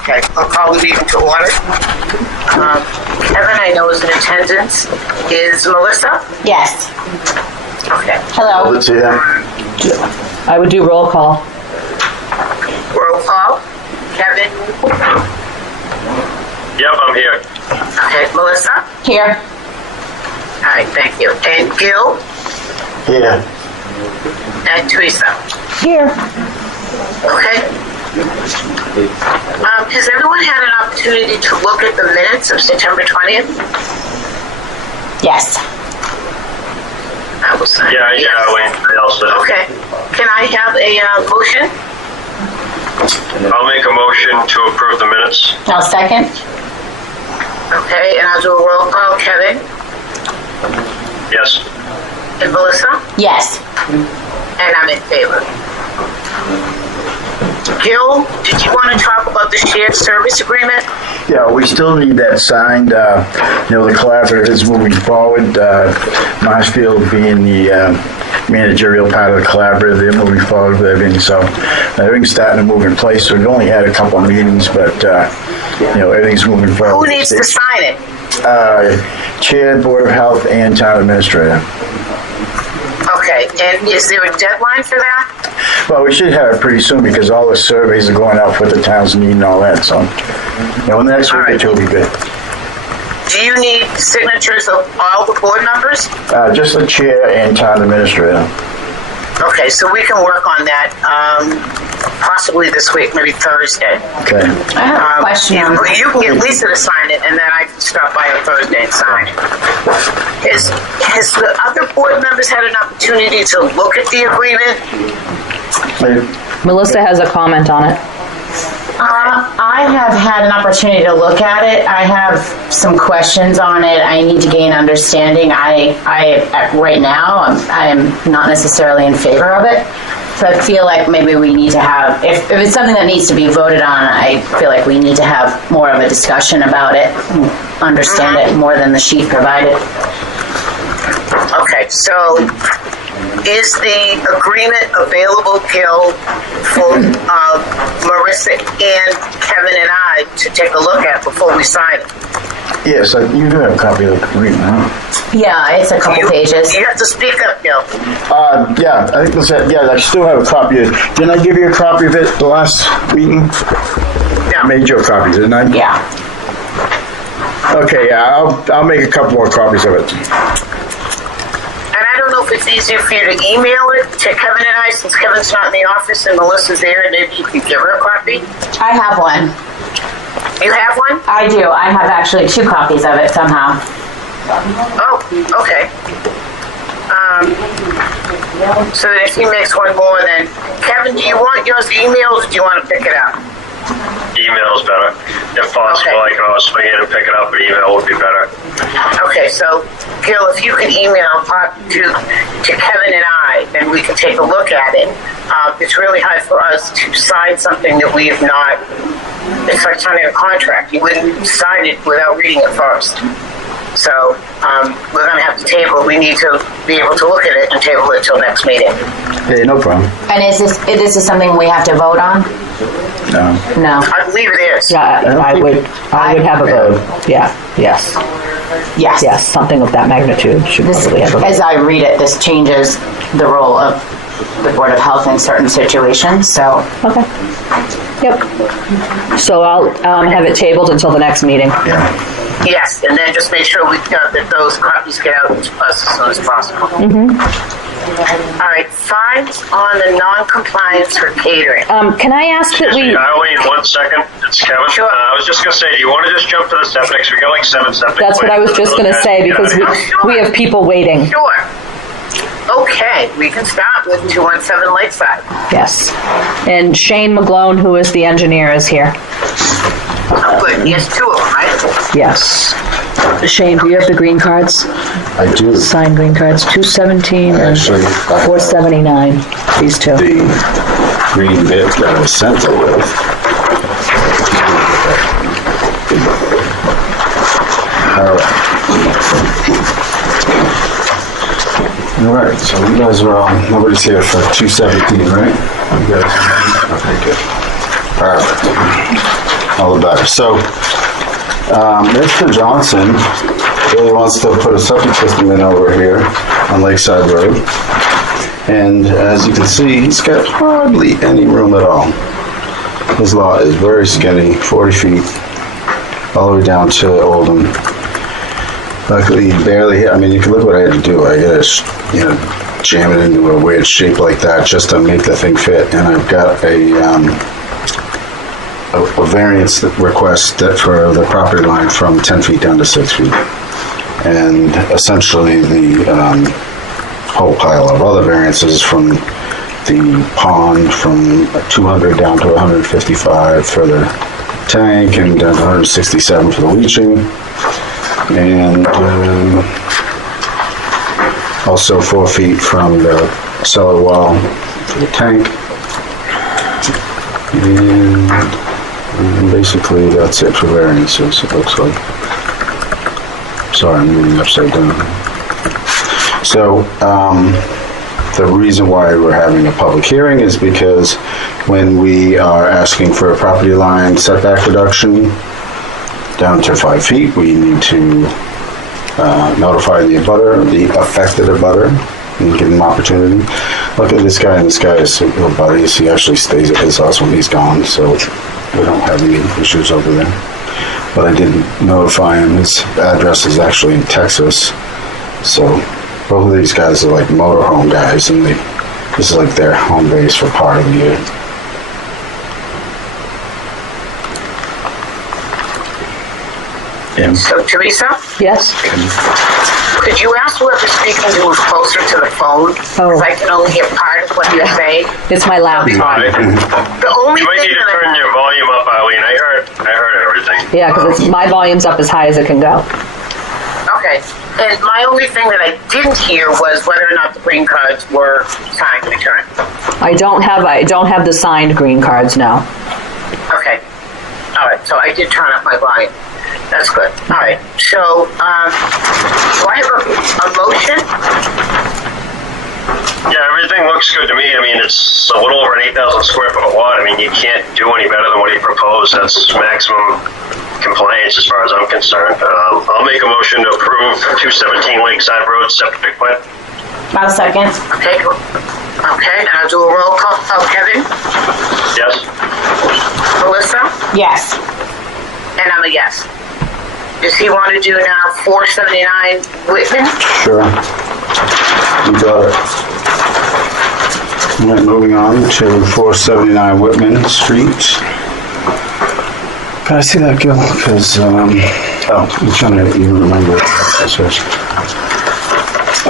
Okay, I'll call the meeting to order. Kevin, I know, is in attendance. Is Melissa? Yes. Okay. Hello. Let's see that. I would do roll call. Roll call. Kevin? Yep, I'm here. Okay, Melissa? Here. All right, thank you. And Gil? Yeah. And Teresa? Here. Okay. Has everyone had an opportunity to look at the minutes of September 20th? Yes. I will sign. Yeah, Wayne. I also. Okay. Can I have a motion? I'll make a motion to approve the minutes. I'll second. Okay, and I'll do a roll call. Kevin? Yes. And Melissa? Yes. And I'm in favor. Gil, did you want to talk about the shared service agreement? Yeah, we still need that signed. The collaborative is moving forward. Marshfield being the managerial part of the collaborative, they're moving forward with everything. So everything's starting to move in place. So we've only had a couple of meetings, but everything's moving forward. Who needs to sign it? Chair, Board of Health, and Town Administrator. Okay, and is there a deadline for that? Well, we should have it pretty soon because all the surveys are going out for the town's need and all that. So, in the next week or two will be good. Do you need signatures of all the board members? Just the chair and Town Administrator. Okay, so we can work on that possibly this week, maybe Thursday. Okay. I have a question. You can get Lisa to sign it, and then I can stop by on Thursday and sign it. Has the other board members had an opportunity to look at the agreement? Melissa has a comment on it. I have had an opportunity to look at it. I have some questions on it. I need to gain understanding. I right now, I am not necessarily in favor of it. So I feel like maybe we need to have, if it's something that needs to be voted on, I feel like we need to have more of a discussion about it, understand it more than the sheet provided. Okay, so is the agreement available, Gil, for Marissa and Kevin and I to take a look at before we sign it? Yes, you do have a copy of the agreement, huh? Yeah, it's a couple pages. You have to speak up, Gil. Yeah, I think I still have a copy of it. Didn't I give you a copy of it the last meeting? No. I made you a copy, didn't I? Yeah. Okay, yeah, I'll make a couple more copies of it. And I don't know if it's easier for you to email it to Kevin and I, since Kevin's not in the office and Melissa's there, and maybe you can give her a copy. I have one. You have one? I do. I have actually 2 copies of it somehow. Oh, okay. So then if he makes one more, then Kevin, do you want yours emailed or do you want to pick it up? Email's better. If possible, Okay. I can always swing in and pick it up, but email would be better. Okay, so Gil, if you can email to Kevin and I, then we can take a look at it. It's really hard for us to sign something that we have not. It's like signing a contract. You wouldn't sign it without reading it first. So we're going to have to table. We need to be able to look at it and table it till next meeting. Hey, no problem. And is this something we have to vote on? No. No. I believe it is. Yeah, I would have a vote. Yeah, yes, Yes. something of that magnitude should probably have a vote. As I read it, this changes the role of the Board of Health in certain situations, so. Okay. Yep. So I'll have it tabled until the next meeting. Yeah. Yes, and then just make sure that those copies get out to us as soon as possible. Mm-hmm. All right, fines on the non-compliance for catering. Can I ask that we... Wait 1 second. It's Kevin. Sure. I was just going to say, do you want to just jump to the septics? We got like 7 septics. That's what I was just going to say, because we have people waiting. Sure. Okay, we can start with 217 Lakeside. Yes. And Shane McGlone, who is the engineer, is here. Oh, good. Yes, 2 of them, right? Yes. Shane, do you have the green cards? I do. Signed green cards, 217 and Actually, 479, these 2. the green bit that I was sent it with. All right, so you guys are all, nobody's here for 217, right? You guys, okay, good. Perfect. all the better. So, Mr. Johnson really wants to put a septic system in over here on Lakeside Road. And as you can see, he's got hardly any room at all. His lot is very skinny, 40 feet, all the way down to Oldham. Luckily, barely, I mean, you can look what I had to do. I had to, jam it into a weird shape like that just to make the thing fit. And I've got a variance request for the property line from 10 feet down to 6 feet. And essentially the whole pile of other variances from the pond from 200 down to 155 for the tank and down to 167 for the leaching. And also 4 feet from the cellar wall to the tank. And basically that's it for variances, it looks like. Sorry, I'm reading upside down. So, the reason why we're having a public hearing is because when we are asking for a property line setback reduction down to 5 feet, we need to notify the abutter, the affected abutter, and give them opportunity. Look at this guy, and this guy is real buddies. He actually stays at his house when he's gone, so we don't have any issues over there. But I did notify him. His address is actually in Texas, so both of these guys are like motorhome guys, and this is like their home base for part of the year. Yeah. So, Teresa, Yes? could you ask whoever's speaking to move closer to the phone? Because I can only hear part of what you're saying. It's my laptop. The only You might thing need to that turn your volume up, Eileen. I heard everything. Yeah, because my volume's up as high as it can go. Okay. And my only thing that I didn't hear was whether or not the green cards were signed and returned. I don't have the signed green cards now. Okay. All right. So I did turn up my volume. That's good. All right. So, do I have a motion? Yeah, everything looks good to me. I mean, it's a little over an 8,000 square foot lot. I mean, you can't do any better than what he proposed. That's maximum compliance as far as I'm concerned. I'll make a motion to approve 217 Lakeside Road septic plan. I'll second. Okay. Okay. And I'll do a roll call. Oh, Kevin? Yes? Melissa? Yes. And I'm a yes. Does he want to do now 479 Whitman? Sure. You got it. All right, moving on to 479 Whitman Street. Can I see that, Gil? Because, I'm trying to even remember what this is.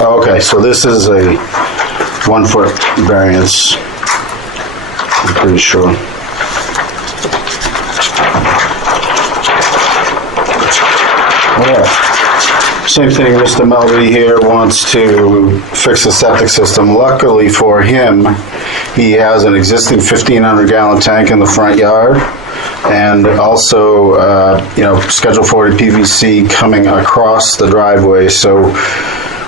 Oh, okay, so this is a 1 foot variance, I'm pretty sure. Yeah. Same thing, Mr. Melby here wants to fix the septic system. Luckily for him, he has an existing 1,500 gallon tank in the front yard, and also, Schedule 40 PVC coming across the driveway, so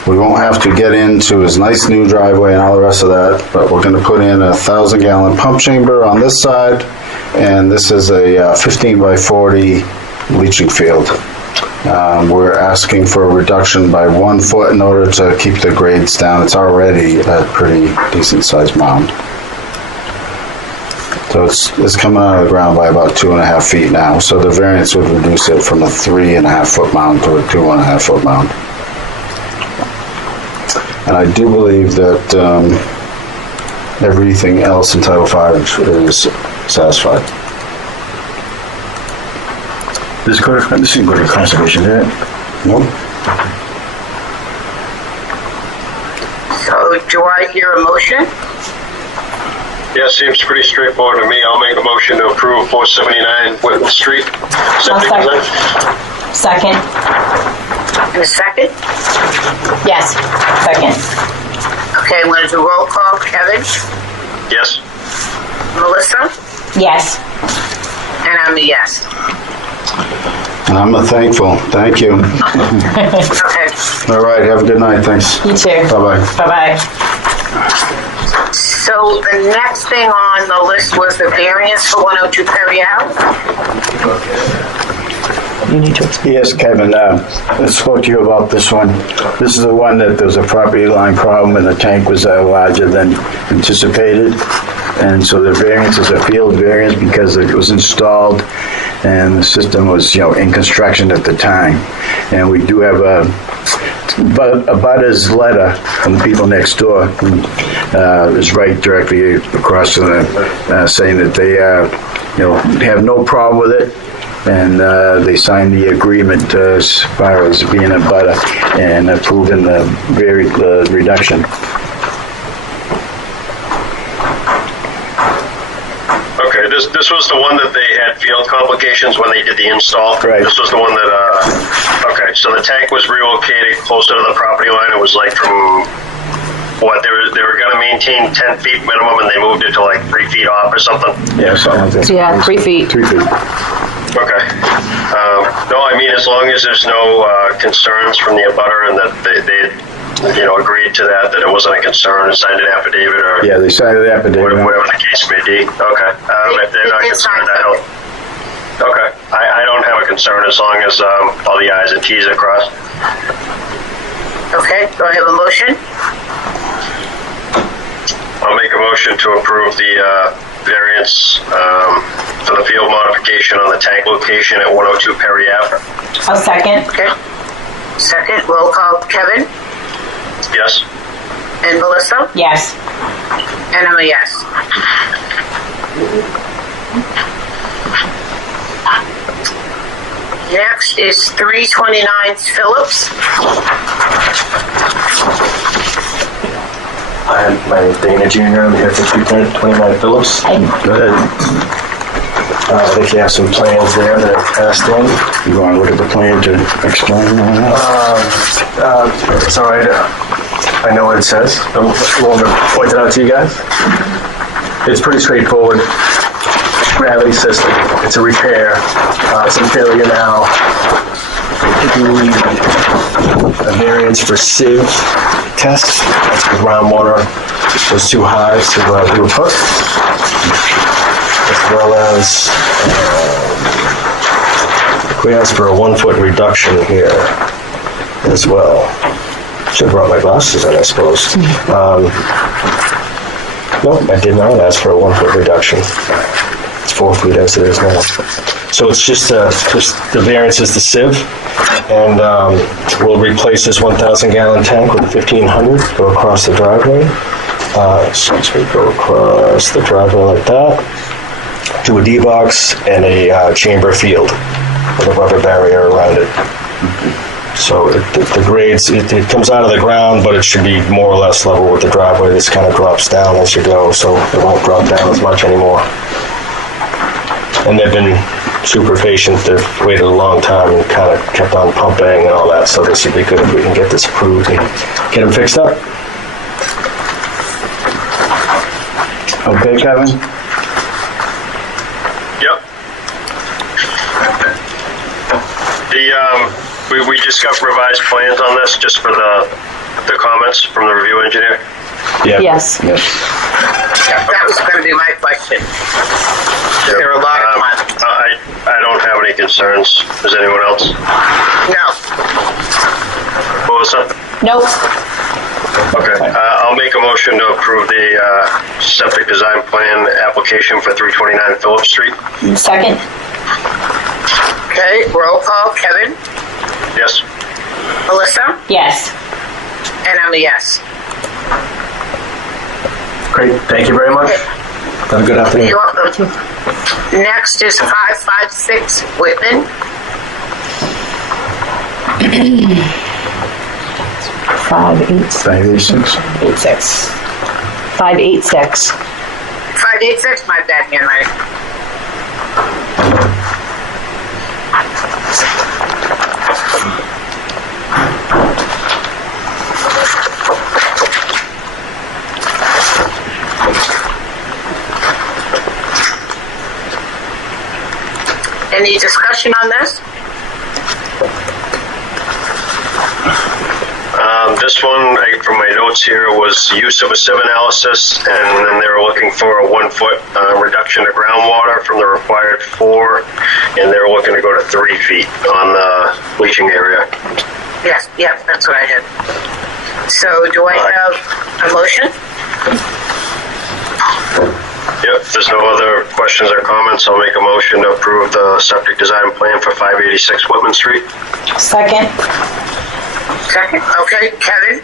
we won't have to get into his nice new driveway and all the rest of that, but we're gonna put in a 1,000 gallon pump chamber on this side, and this is a 15 by 40 leaching field. We're asking for a reduction by 1 foot in order to keep the grades down. It's already a pretty decent sized mound. So it's coming out of the ground by about 2.5 feet now. So the variance would reduce it from a 3.5 foot mound to a 2.5 foot mound. And I do believe that everything else in Title V is satisfied. This is good conservation, isn't it? Nope. So do I hear a motion? Yeah, seems pretty straightforward to me. I'll make a motion to approve 479 Whitman Street septic I'll plan. Second. In a second? Yes. Second. Okay, I'm going to do roll call. Kevin? Yes? Melissa? Yes. And I'm a yes. And I'm thankful. Thank you. Okay. All right, have a good night. Thanks. You too. Bye-bye. Bye-bye. So the next thing on the list was the variance for 102 Perry Ave. you need to explain. Yes, Kevin, I spoke to you about this one. This is the one that there was a property line problem and the tank was larger than anticipated. And so the variance is a field variance because it was installed and the system was, in construction at the time. And we do have a butter's letter from the people next door, who is right directly across from them, saying that they, have no problem with it. And they signed the agreement as far as being a butter and approving the reduction. Okay, this was the one that they had field complications when they did the install? Right. This was the one that, okay, so the tank was relocated closer to the property line. It was like from, what, they were going to maintain 10 feet minimum and they moved it to like 3 feet off or something? Yeah, something like that. Yeah, 3 feet. 3 feet. Okay. No, I mean, as long as there's no concerns from the abutter and that they agreed to that it wasn't a concern and signed an affidavit or Yeah, they signed an affidavit. whatever the case may be. Okay. If they're not concerned, I don't. Okay. I don't have a concern as long as all the I's and T's are crossed. Okay, do I have a motion? I'll make a motion to approve the variance for the field modification on the tank location at 102 Perry Ave. I'll second. Okay. Second, roll call, Kevin Yes. and Melissa, Yes. and I'm a yes. Next is 329 Phillips. Hi, my name is Dana Jr. I'm here for 329 Phillips. Go ahead. I think you have some plans there that are passed in. You want to look at the plan to explain all that? It's all right. I know what it says. I'm willing to point it out to you guys. It's pretty straightforward. Gravity system. It's a repair. It's in failure now. You need a variance for sieve test. That's the groundwater was too high to do a put. As well as we asked for a 1 foot reduction here as well. Should have brought my glasses in, I suppose. No, I did not ask for a 1 foot reduction. It's 4 feet as it is now. So it's just the variance is the sieve, and we'll replace this 1,000 gallon tank with a 1,500. Go across the driveway. Go across the driveway like that. To a D-box and a chamber field with a rubber barrier around it. So the grades, it comes out of the ground, but it should be more or less level with the driveway. This kind of drops down as you go, so it won't drop down as much anymore. And they've been super patient. They've waited a long time and kind of kept on pumping and all that, so this would be good if we can get this approved and get them fixed up. Okay, Kevin? Yep. We just got revised plans on this just for the comments from the review engineer. Yeah. Yes. Yes. Yeah, that was going to be my question. There are a lot of comments. I don't have any concerns. Does anyone else? No. Melissa? Nope. Okay. I'll make a motion to approve the septic design plan application for 329 Phillips Street. Second. Okay, roll call, Kevin, Yes. Melissa, Yes. and I'm a yes. Great. Thank you very much. Have a good afternoon. You're welcome. Next is 556 Whitman. 586. 586. 586. 586, my bad handwriting. Any discussion on this? This one, from my notes here, was use of a sieve analysis, and then they were looking for a 1 foot reduction of groundwater from the required 4, and they were looking to go to 3 feet on the leaching area. Yes, yeah, that's what I had. So do I have a motion? Yep, if there's no other questions or comments, I'll make a motion to approve the septic design plan for 586 Whitman Street. Second? Second. Okay, Kevin,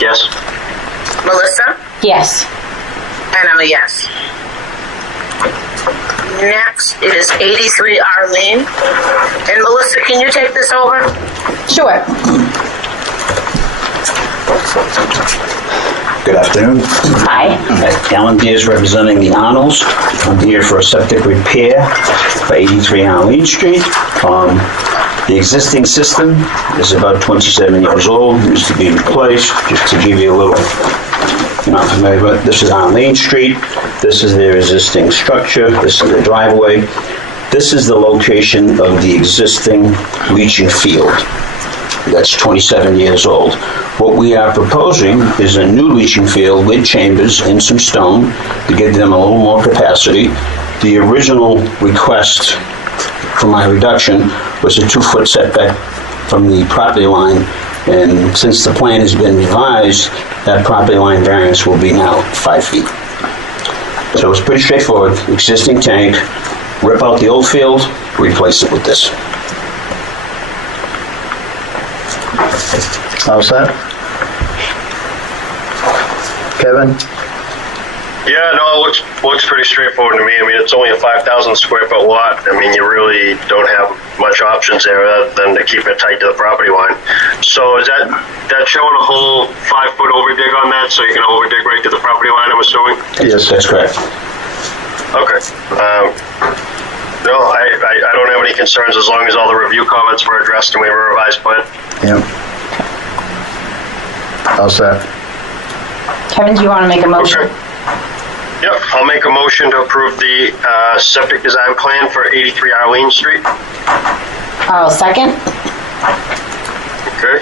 Yes? Melissa, Yes. and I'm a yes. Next is 83 Arlene. And Melissa, can you take this over? Sure. Good afternoon. Hi. Alan Diaz representing the Arnolds. I'm here for a septic repair for 83 Arlene Street. The existing system is about 27 years old, needs to be replaced. Just to give you a little, you're not familiar, but this is Arlene Street. This is their existing structure. This is the driveway. This is the location of the existing leaching field. That's 27 years old. What we are proposing is a new leaching field with chambers and some stone to give them a little more capacity. The original request for my reduction was a 2 foot setback from the property line, and since the plan has been revised, that property line variance will be now 5 feet. So it's pretty straightforward. Existing tank, rip out the old field, replace it with this. All set? Kevin? Yeah, no, it looks pretty straightforward to me. I mean, it's only a 5,000 square foot lot. I mean, you really don't have much options there other than to keep it tight to the property line. So is that showing a whole 5 foot overdig on that, so you can overdig right to the property line, I'm assuming? Yes, that's correct. Okay. No, I don't have any concerns as long as all the review comments were addressed and we have a revised plan. Yep. All set. Kevin, do you want to make a motion? Okay. Yep, I'll make a motion to approve the septic design plan for 83 Arlene Street. I'll second. Okay.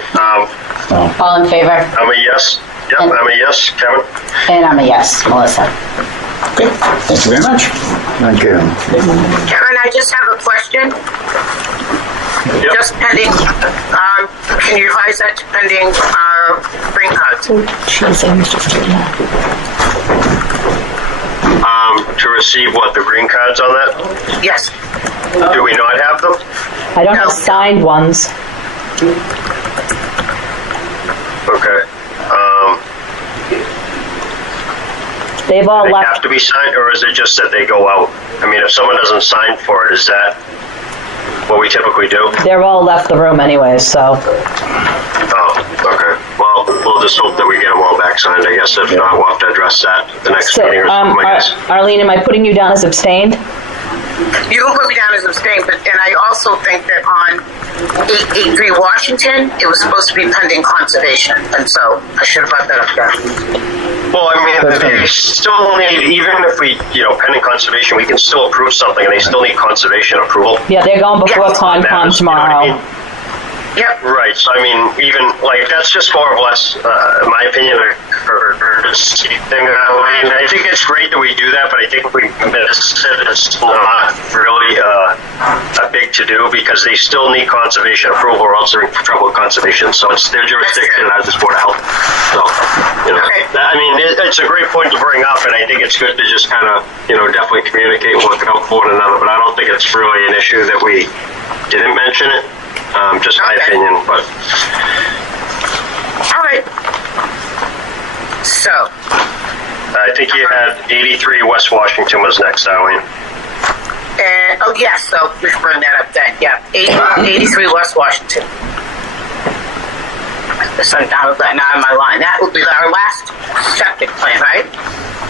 All in favor? I'm a yes. Yep, I'm a yes. Kevin? And I'm a yes. Melissa? Okay, thank you very much. Thank you. Kevin, I just have a question. Yep. Just pending, can you advise that to pending green cards? To receive what, the green cards on that? Yes. Do we not have them? I don't No. have signed ones. Okay. They've all They left. have to be signed, or is it just that they go out? I mean, if someone doesn't sign for it, is that what we typically do? They're all left the room anyways, so. Oh, okay. Well, we'll just hope that we get them all back signed, I guess. If not, we'll have to address that at the next So, meeting or something, I guess. Arlene, am I putting you down as abstained? You can put me down as abstained, and I also think that on 883 Washington, it was supposed to be pending conservation, and so I should have brought that up there. Well, I mean, they still need, even if we, pending conservation, we can still approve something, and they still need conservation approval. Yeah, they're going before Yes. Concom You know what I tomorrow. mean? Yep. Right. So, I mean, even, that's just more or less, in my opinion, a courtesy thing. I mean, I think it's great that we do that, but I think we miss it. It's not really a big to-do because they still need conservation approval or else they're in trouble with conservation. So it's their jurisdiction as this Board of Health. So, Okay. I mean, it's a great point to bring up, and I think it's good to just kind of, definitely communicate and look out for one another, but I don't think it's really an issue that we didn't mention it. Just my Okay. opinion, but All right. So, I think you had 83 West Washington was next, Eileen. oh yes, so we should bring that up then. Yeah, 83 West Washington. So now I've gotten out of my line. That would be our last septic plan, right?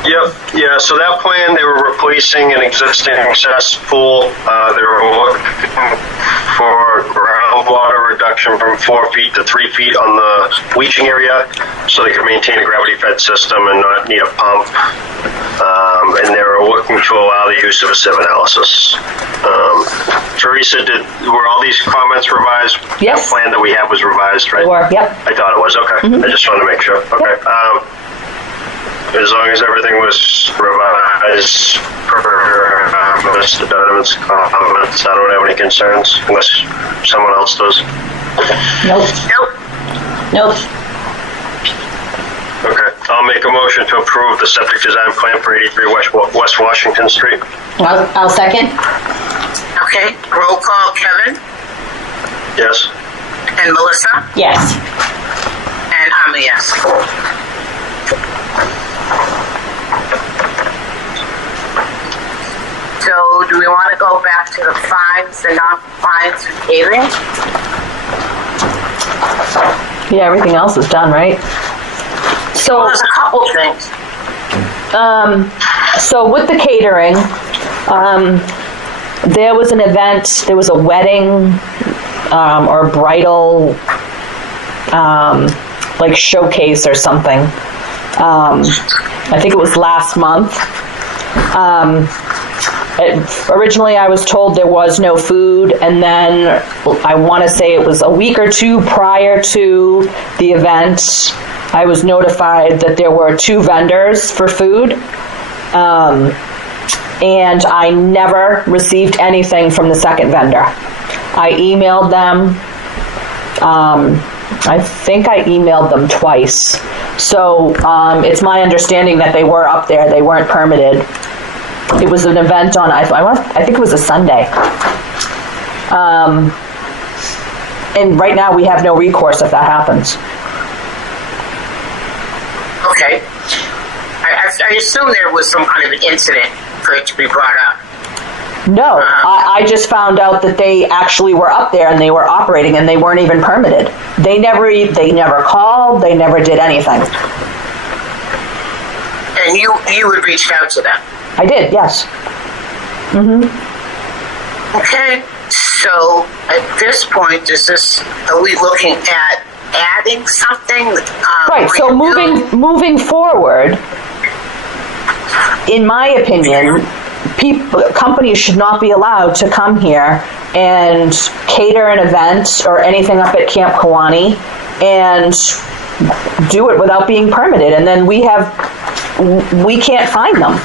Yep. Yeah. So that plan, they were replacing an existing cesspool. They were looking for groundwater reduction from 4 feet to 3 feet on the leaching area, so they could maintain a gravity-fed system and not need a pump. And they were looking to allow the use of a sieve analysis. Teresa, were all these comments revised? Yes. The plan that we have was revised, right? Or, yep. I thought it was, okay. I just wanted to make sure. Okay. As long as everything was revised per Mr. Donovan's comments, I don't have any concerns unless someone else does. Nope. Nope. Okay. I'll make a motion to approve the septic design plan for 83 West Washington Street. I'll second. Okay, roll call, Kevin Yes. and Melissa, Yes. and I'm a yes. So do we want to go back to the fines, the non-compliance with catering? Yeah, everything else is done, right? So, Well, there's a couple things. so with the catering, there was an event, there was a wedding, or bridal, like showcase or something. I think it was last month. Originally I was told there was no food, and then I want to say it was a week or two prior to the event, I was notified that there were 2 vendors for food, and I never received anything from the second vendor. I emailed them. I think I emailed them twice. So it's my understanding that they were up there. They weren't permitted. It was an event on, I think it was a Sunday. And right now we have no recourse if that happens. Okay. I assume there was some kind of an incident for it to be brought up. No, I just found out that they actually were up there and they were operating and they weren't even permitted. They never called, they never did anything. And you had reached out to them. I did, yes. Okay. So at this point, are we looking at adding something? Right, so moving forward, in my opinion, companies should not be allowed to come here and cater an event or anything up at Camp Kewanee and do it without being permitted, and then we can't find them.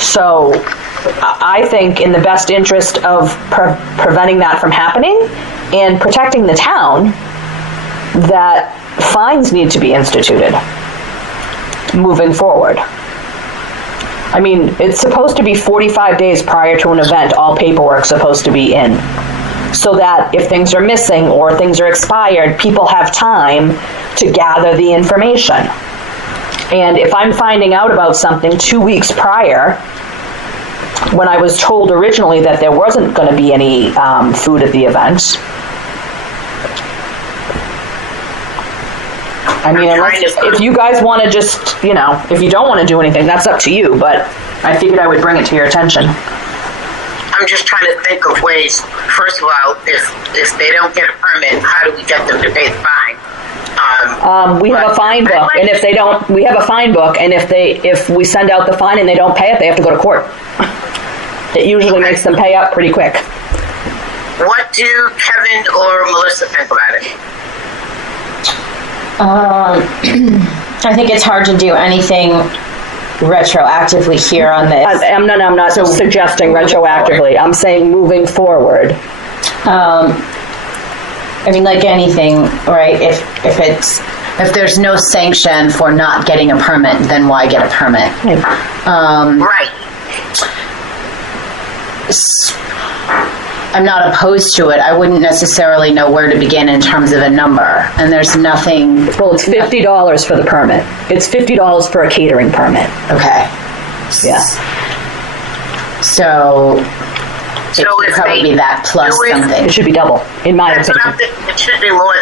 So I think in the best interest of preventing that from happening and protecting the town, that fines need to be instituted moving forward. I mean, it's supposed to be 45 days prior to an event, all paperwork's supposed to be in, so that if things are missing or things are expired, people have time to gather the information. And if I'm finding out about something 2 weeks prior, when I was told originally that there wasn't going to be any food at the event, I mean, if you guys want to just, if you don't want to do anything, that's up to you, but I figured I would bring it to your attention. I'm just trying to think of ways. First of all, if they don't get a permit, how do we get them to pay the fine? We have a fine book, and if they don't, we have a fine book, and if we send out the fine and they don't pay it, they have to go to court. It usually makes them pay up pretty quick. What do Kevin or Melissa think about it? I think it's hard to do anything retroactively here on this. I'm not suggesting retroactively. I'm saying moving forward. I mean, like anything, right? If there's no sanction for not getting a permit, then why get a permit? Right. I'm not opposed to it. I wouldn't necessarily know where to begin in terms of a number. And there's nothing. Well, it's $50 for the permit. It's $50 for a catering permit. Okay. Yeah. So it should if probably they be that plus do it- something. It should be double, in my That's what I'm opinion. thinking. It should be more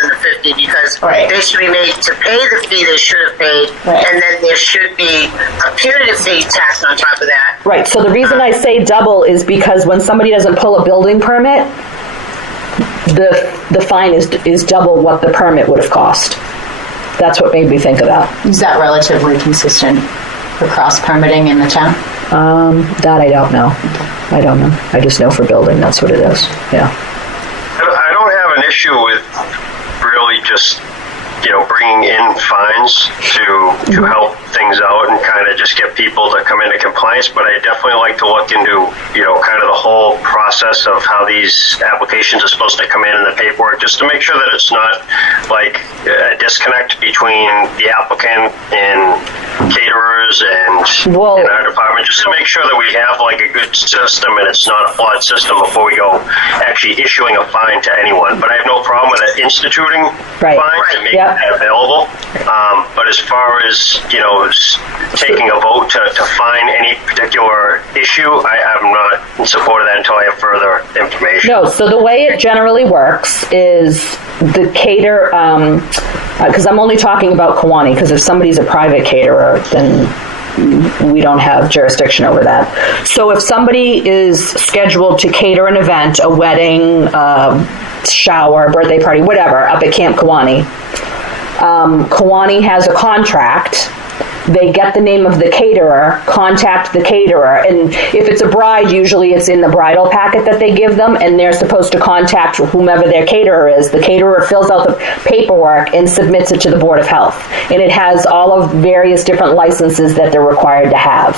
than the 50 because Right. they should be made to pay the fee they should have paid, Right. and then there should be a punitive fee taxed on top of that. Right, so the reason I say double is because when somebody doesn't pull a building permit, the fine is double what the permit would have cost. That's what made me think of that. Is that relatively consistent across permitting in the town? That I don't know. I just know for building, that's what it is. Yeah. I don't have an issue with really just, bringing in fines to help things out and kind of just get people to come into compliance. But I definitely like to look into, kind of the whole process of how these applications are supposed to come in and the paperwork, just to make sure that it's not like a disconnect between the applicant and caterers and in our department, just to make sure that we have like a good system and it's not a flawed system before we go actually issuing a fine to anyone. But I have no problem with it instituting fines and making that available. But as far as, taking a vote to fine any particular issue, I'm not in support of that until I have further information. No, so the way it generally works is the caterer, because I'm only talking about Kewanee, because if somebody's a private caterer, then we don't have jurisdiction over that. So if somebody is scheduled to cater an event, a wedding, shower, birthday party, whatever, up at Camp Kewanee, Kewanee has a contract. They get the name of the caterer, contact the caterer, and if it's a bride, usually it's in the bridal packet that they give them, and they're supposed to contact whomever their caterer is. The caterer fills out the paperwork and submits it to the Board of Health, and it has all of various different licenses that they're required to have.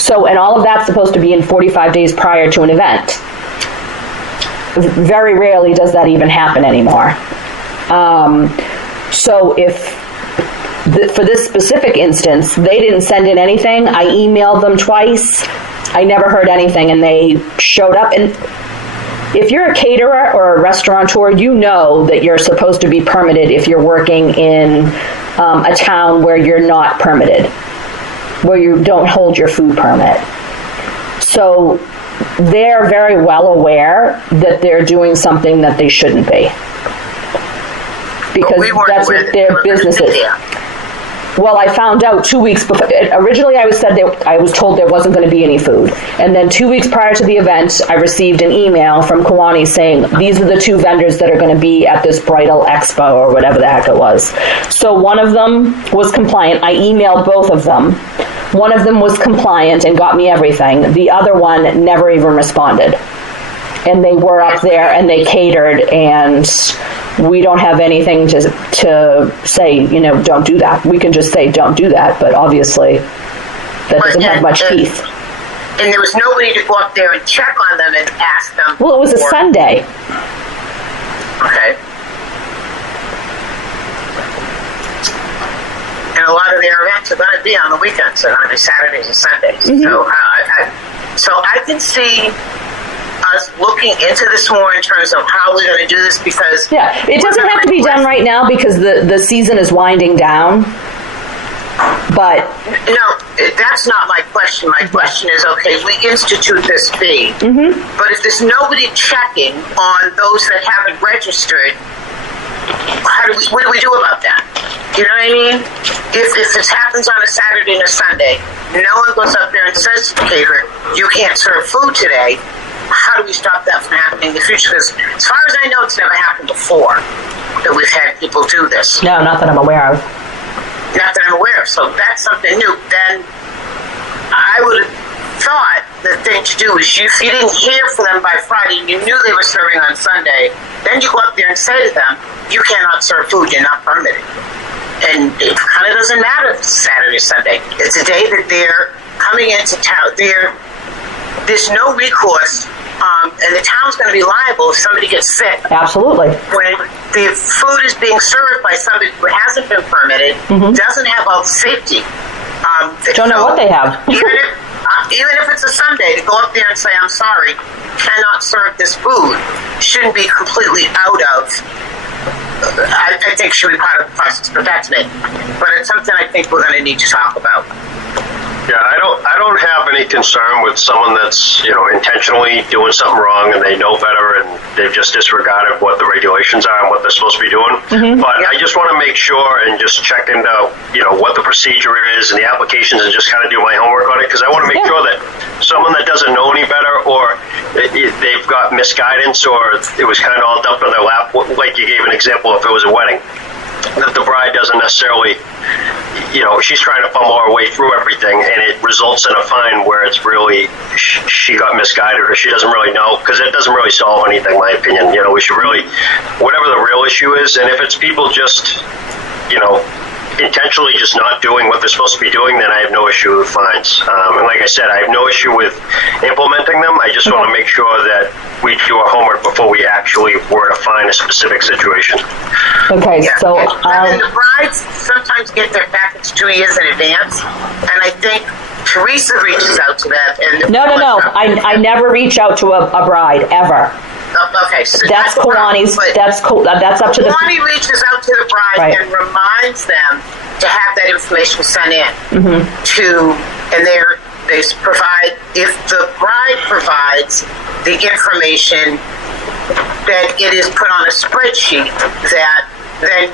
So, and all of that's supposed to be in 45 days prior to an event. Very rarely does that even happen anymore. So for this specific instance, they didn't send in anything. I emailed them twice. I never heard anything, and they showed up. And if you're a caterer or a restaurateur, you know that you're supposed to be permitted if you're working in a town where you're not permitted, where you don't hold your food permit. So they're very well aware that they're doing something that they shouldn't be. Because that's what their business is. Well, I found out 2 weeks before. Originally, I was told there wasn't going to be any food. And then 2 weeks prior to the event, I received an email from Kewanee saying, these are the two vendors that are going to be at this bridal expo or whatever the heck it was. So one of them was compliant. I emailed both of them. One of them was compliant and got me everything. The other one never even responded. And they were up there and they catered, and we don't have anything to say, don't do that. We can just say, don't do that, but obviously that doesn't have much teeth. And there was nobody to go up there and check on them and ask them. Well, it was a Sunday. Okay. And a lot of their events are going to be on the weekends, and on Saturdays and Sundays. Mm-hmm. So I can see us looking into this more in terms of how we're going to do this, because it doesn't have to be done right now because the season is winding down. But no, that's not my question. My question is, okay, we institute this fee, but if there's nobody checking on those that haven't registered, what do we do about that? You know what I mean? If this happens on a Saturday and a Sunday, no one goes up there and says to the caterer, you can't serve food today. How do we stop that from happening in the future? Because as far as I know, it's never happened before that we've had people do this. No, not that I'm aware of. Not that I'm aware of. So that's something new. Then I would have thought the thing to do is, if you didn't hear from them by Friday and you knew they were serving on Sunday, then you go up there and say to them, you cannot serve food, you're not permitted. And it kind of doesn't matter if it's Saturday or Sunday. It's a day that they're coming into town. There's no recourse, and the town's going to be liable if somebody gets sick. Absolutely. When the food is being served by somebody who hasn't been permitted, doesn't have all the safety. Don't know what they have. Even if it's a Sunday, to go up there and say, I'm sorry, cannot serve this food, shouldn't be completely out of. I think should be part of the process, but that's me. But it's something I think we're going to need to talk about. Yeah, I don't have any concern with someone that's, intentionally doing something wrong and they know better and they've just disregarded what the regulations are and what they're supposed to be doing. But I just want to make sure and just check into, what the procedure is and the applications and just kind of do my homework on it, because I want to make sure that someone that doesn't know any better, or they've got misguidance, or it was kind of all dumped on their lap, like you gave an example if it was a wedding, that the bride doesn't necessarily, she's trying to fumble her way through everything, and it results in a fine where it's really she got misguided or she doesn't really know, because it doesn't really solve anything, in my opinion. We should really, whatever the real issue is, and if it's people just, intentionally just not doing what they're supposed to be doing, then I have no issue with fines. And like I said, I have no issue with implementing them. I just want to make sure that we do our homework before we actually were to fine a specific situation. Okay, Yeah. so And the brides sometimes get their package 2 years in advance, and I think Teresa reaches out to them. And no. I never reach out to a bride ever. Okay, so That's Kawani's. That's up to the. Kawani reaches out to the bride Right. and reminds them to have that information sent in and they provide, if the bride provides the information, then it is put on a spreadsheet that then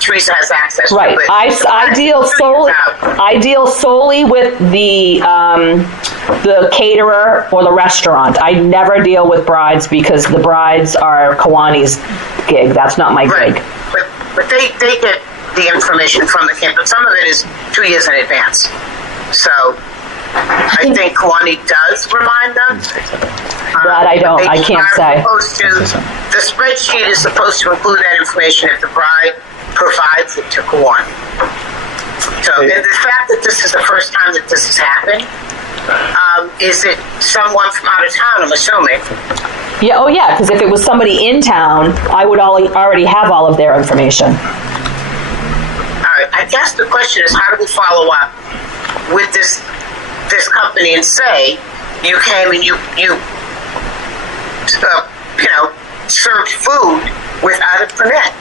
Teresa has access to. Right. But I deal solely with the caterer or the restaurant. I never deal with brides because the brides are Kawani's gig. That's not my Right. gig. But they get the information from the camp, but some of it is 2 years in advance. So I think Kawani does remind them. That I don't. I can't say. The spreadsheet is supposed to include that information if the bride provides it to Kawani. So and the fact that this is the first time that this has happened, is it someone from out of town, I'm assuming? Yeah. Oh, yeah. Because if it was somebody in town, I would already have all of their information. All right, I guess the question is, how do we follow up with this company and say you came and you served food without a permit?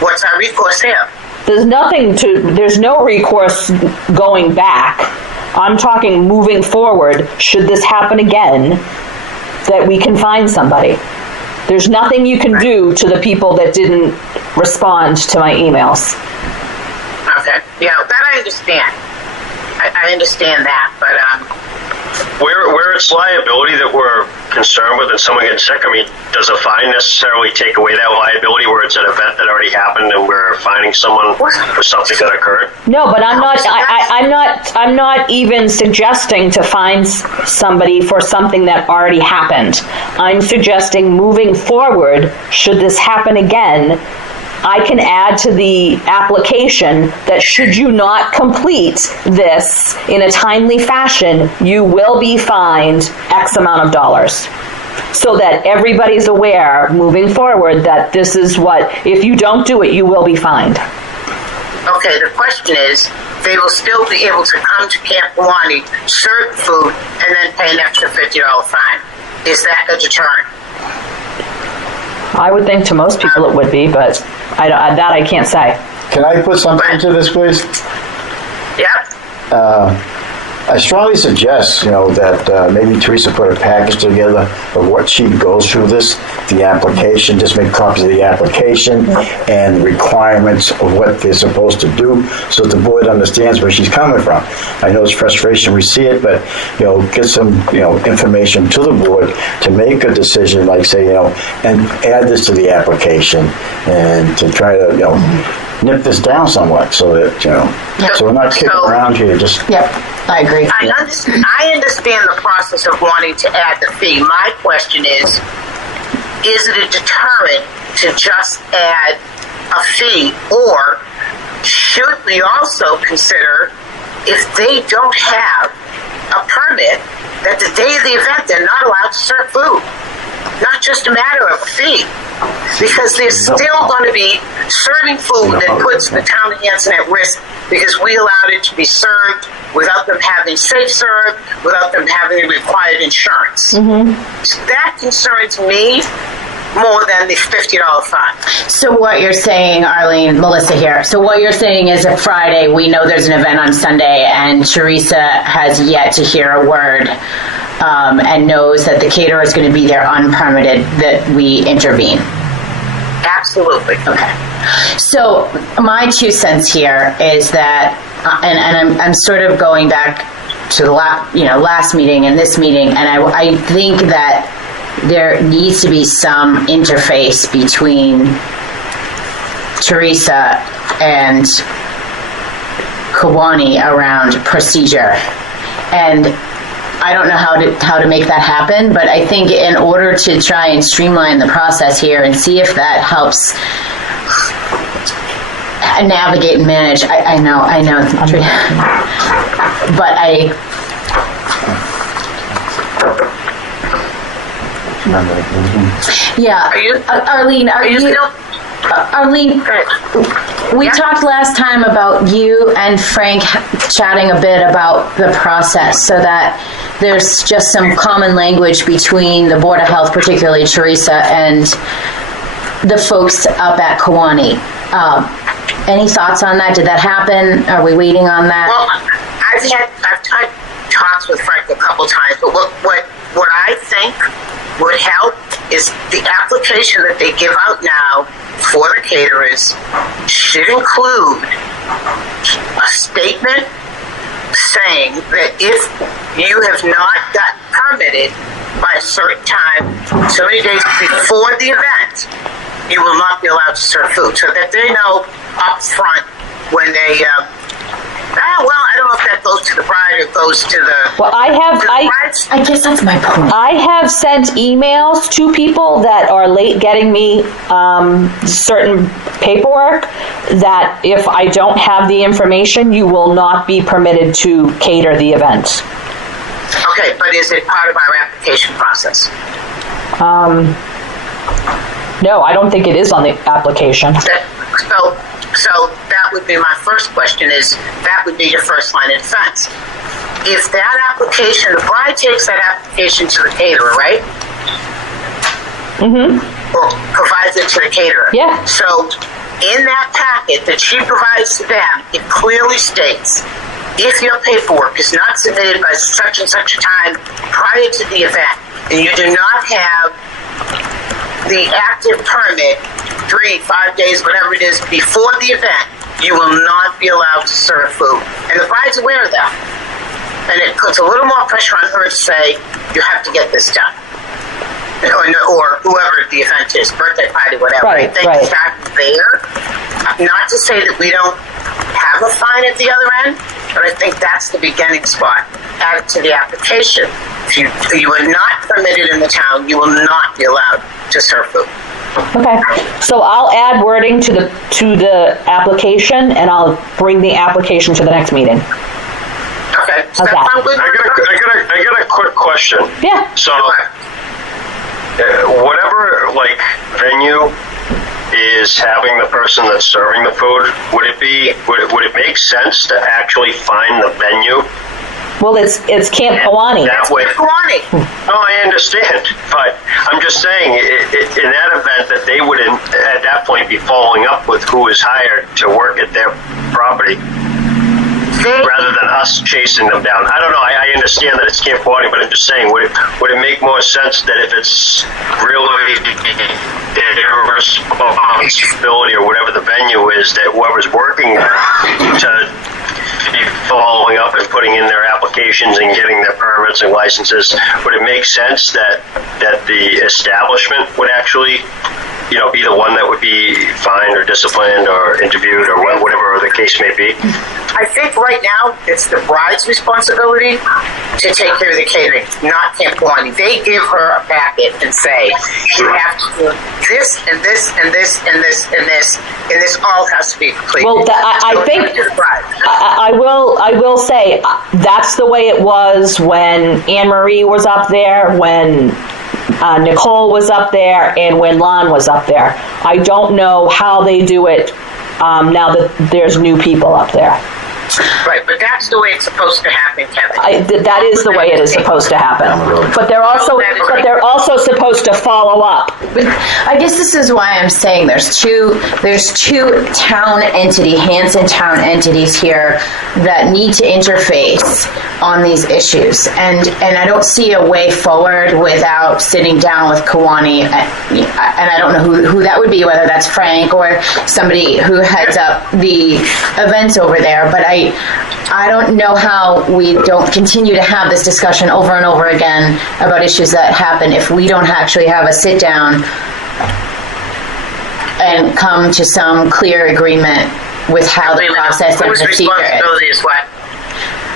What's our recourse here? There's no recourse going back. I'm talking moving forward. Should this happen again, that we can find somebody. There's nothing you can do to the people that didn't respond to my emails. Okay, yeah, that I understand. I understand that, but Where it's liability that we're concerned with and someone gets sick, I mean, does a fine necessarily take away that liability where it's an event that already happened and we're fining someone for something that occurred? No, but I'm not. I'm not even suggesting to fine somebody for something that already happened. I'm suggesting moving forward. Should this happen again, I can add to the application that should you not complete this in a timely fashion, you will be fined X amount of dollars. So that everybody's aware moving forward that this is what, if you don't do it, you will be fined. okay, the question is, they will still be able to come to Camp Kawani, serve food, and then pay an extra $50 fine. Is that a deterrent? I would think to most people it would be, but I can't say. Can I put something to this, please? Yep. I strongly suggest, that maybe Teresa put a package together of what she goes through the application, just make copies of the application and requirements of what they're supposed to do so that the board understands where she's coming from. I know it's frustration, we see it, but, get some, information to the board to make a decision, like say, and add this to the application and to try to, nip this down somewhat so that, so we're not kicking around here, just... Yep, I agree. I understand the process of wanting to add the fee. My question is it a deterrent to just add a fee, or should we also consider, if they don't have a permit, that the day of the event they're not allowed to serve food? Not just a matter of a fee, because they're still going to be serving food that puts the town of Hanson at risk because we allowed it to be served without them having safe serve, without them having the required insurance. So that concerns me more than the $50 fine. So what you're saying, Arlene, Melissa here. So what you're saying is that Friday, we know there's an event on Sunday, and Teresa has yet to hear a word and knows that the caterer is going to be there unpermitted, that we intervene. Absolutely. Okay. So my 2 cents here is that, and I'm sort of going back to the last meeting and this meeting, and I think that there needs to be some interface between Teresa and Kiwanee around procedure. And I don't know how to make that happen, but I think in order to try and streamline the process here and see if that helps navigate and manage, I know, but yeah, Arlene, Arlene, we talked last time about you and Frank chatting a bit about the process so that there's just some common language between the Board of Health, particularly Teresa, and the folks up at Kiwanee. Any thoughts on that? Did that happen? Are we waiting on that? Well, I've had talks with Frank a couple times, but what I think would help is the application that they give out now for the caterers should include a statement saying that if you have not got permitted by a certain time, so many days before the event, you will not be allowed to serve food, so that they know up front when they I don't know if that goes to the bride or goes to the Well, I guess that's my point. I have sent emails to people that are late getting me certain paperwork that if I don't have the information, you will not be permitted to cater the event. Okay, but is it part of our application process? No, I don't think it is on the application. So that would be my first question, is that would be your first line of defense. If that application, the bride takes that application to the caterer, right? Mm-hmm. Or provides it to the caterer. Yeah. So in that packet that she provides to them, it clearly states, if your paperwork is not submitted by such and such a time prior to the event, and you do not have the active permit 3-5 days, whatever it is, before the event, you will not be allowed to serve food. And the bride's aware of that. And it puts a little more pressure on her to say, you have to get this done. Or whoever the event is, birthday party, whatever. Right, I think right. that's there. Not to say that we don't have a fine at the other end, but I think that's the beginning spot. Add it to the application. If you are not permitted in the town, you will not be allowed to serve food. Okay, so I'll add wording to the application, and I'll bring the application to the next meeting. Okay, so Okay. that sound good? I got a quick question. Yeah. So, whatever venue is having the person that's serving the food, would it make sense to actually find the venue? Well, it's Camp Kiwanee. That way. Kiwanee. No, I understand, but I'm just saying, in that event, that they would, at that point, be following up with who is hired to work at their property, rather than us chasing them down. I don't know. I understand that it's Camp Kiwanee, but I'm just saying, would it make more sense that if it's really their responsibility or whatever the venue is, that whoever's working to be following up and putting in their applications and getting their permits and licenses, would it make sense that the establishment would actually, be the one that would be fined or disciplined or interviewed or whatever the case may be? I think right now it's the bride's responsibility to take care of the catering, not Camp Kiwanee. They give her a packet and say, you have to do this and this and this and this and this, and this all has to be completed. Well, I think I will say that's the way it was when Anne Marie was up there, when Nicole was up there, and when Lon was up there. I don't know how they do it now that there's new people up there. Right, but that's the way it's supposed to happen, Kevin. That is the way it is supposed to happen. But they're also supposed to follow up. I guess this is why I'm saying there's two town Hanson town entities here that need to interface on these issues, and I don't see a way forward without sitting down with Kiwanee, and I don't know who that would be, whether that's Frank or somebody who heads up the events over there, but I don't know how we don't continue to have this discussion over and over again about issues that happen if we don't actually have a sit down and come to some clear agreement with how the process and Whose procedure is. responsibility is what?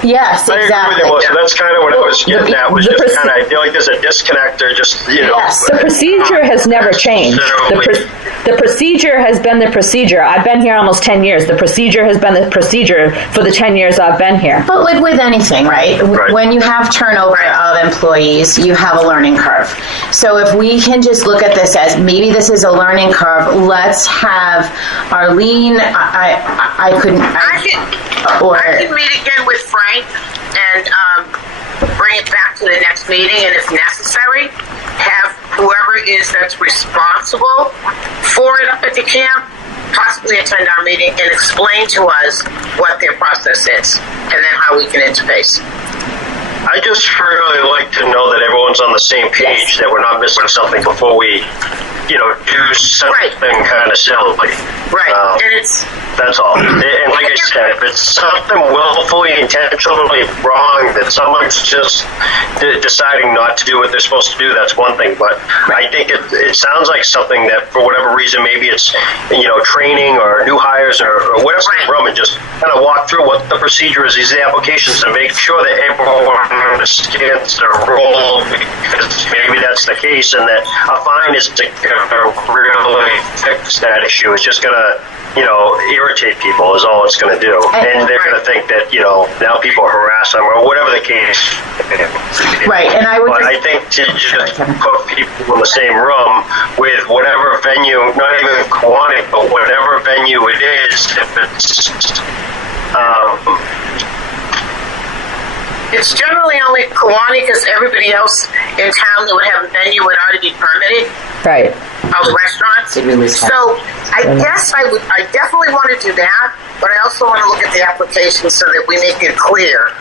Yes, I agree with exactly. you, Melissa. That's kind of what I was getting at. Was just kind of, I feel like there's a disconnect or just, Yes. The procedure has never changed. The procedure has been the procedure. I've been here almost 10 years. The procedure has been the procedure for the 10 years I've been here. But like with anything, right? Right. When you have turnover of employees, you have a learning curve. So if we can just look at this as maybe this is a learning curve, let's have Arlene. I couldn't. I can meet again with Frank and bring it back to the next meeting, and if necessary, have whoever that's responsible for it up at the camp possibly attend our meeting and explain to us what their process is, and then how we can interface. I just really like to know that everyone's on the same page, that we're not missing something before we, do something kind of silly. Right, and it's... That's all. And like I said, if it's something willfully, intentionally wrong, that someone's just deciding not to do what they're supposed to do, that's one thing. But I think it sounds like something that, for whatever reason, maybe it's, training or new hires or whatever in the room, and just kind of walk through what the procedure is, these applications, and make sure that everyone understands their role, because maybe that's the case, and that a fine isn't going to really fix that issue. It's just going to, irritate people is all it's going to do. And they're going to think that, now people harass them or whatever the case. Right, and I would But I think to just put people in the same room with whatever venue, not even Kiwanis, but whatever venue it is, if it's, It's generally only Kiwanis because everybody else in town that would have a venue would already be permitted. Right. Of restaurants. Did we lose So I guess I definitely want to do that, but I also want to look at the application so that we make it clear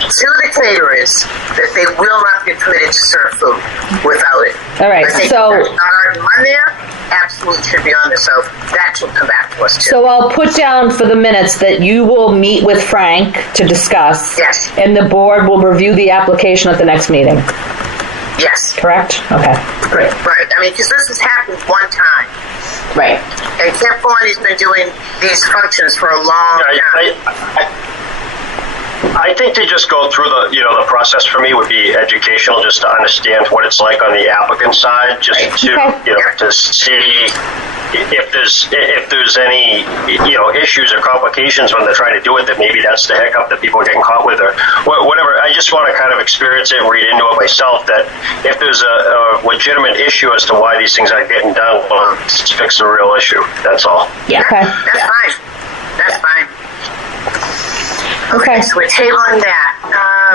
to the caterers that they will not be permitted to serve food without it. All right, I think so- that's not already on there. Absolutely should be on there, so that should come back to us too. So I'll put down for the minutes that you will meet with Frank to discuss. Yes. And the board will review the application at the next meeting, Yes. correct? Okay. Right. I mean, because this has happened one time. right. And Camp Kiwanis been doing these functions for a long time. I think to just go through the process for me would be educational, just to understand what it's like on the applicant side, just to to see if there's any issues or complications when they're trying to do it, that maybe that's the hiccup that people are getting caught with or whatever. I just want to kind of experience it and read into it myself, that if there's a legitimate issue as to why these things aren't getting done, well, let's fix the real issue. That's all. Yeah. Okay. That's fine. That's fine. Okay. So we're tabling that.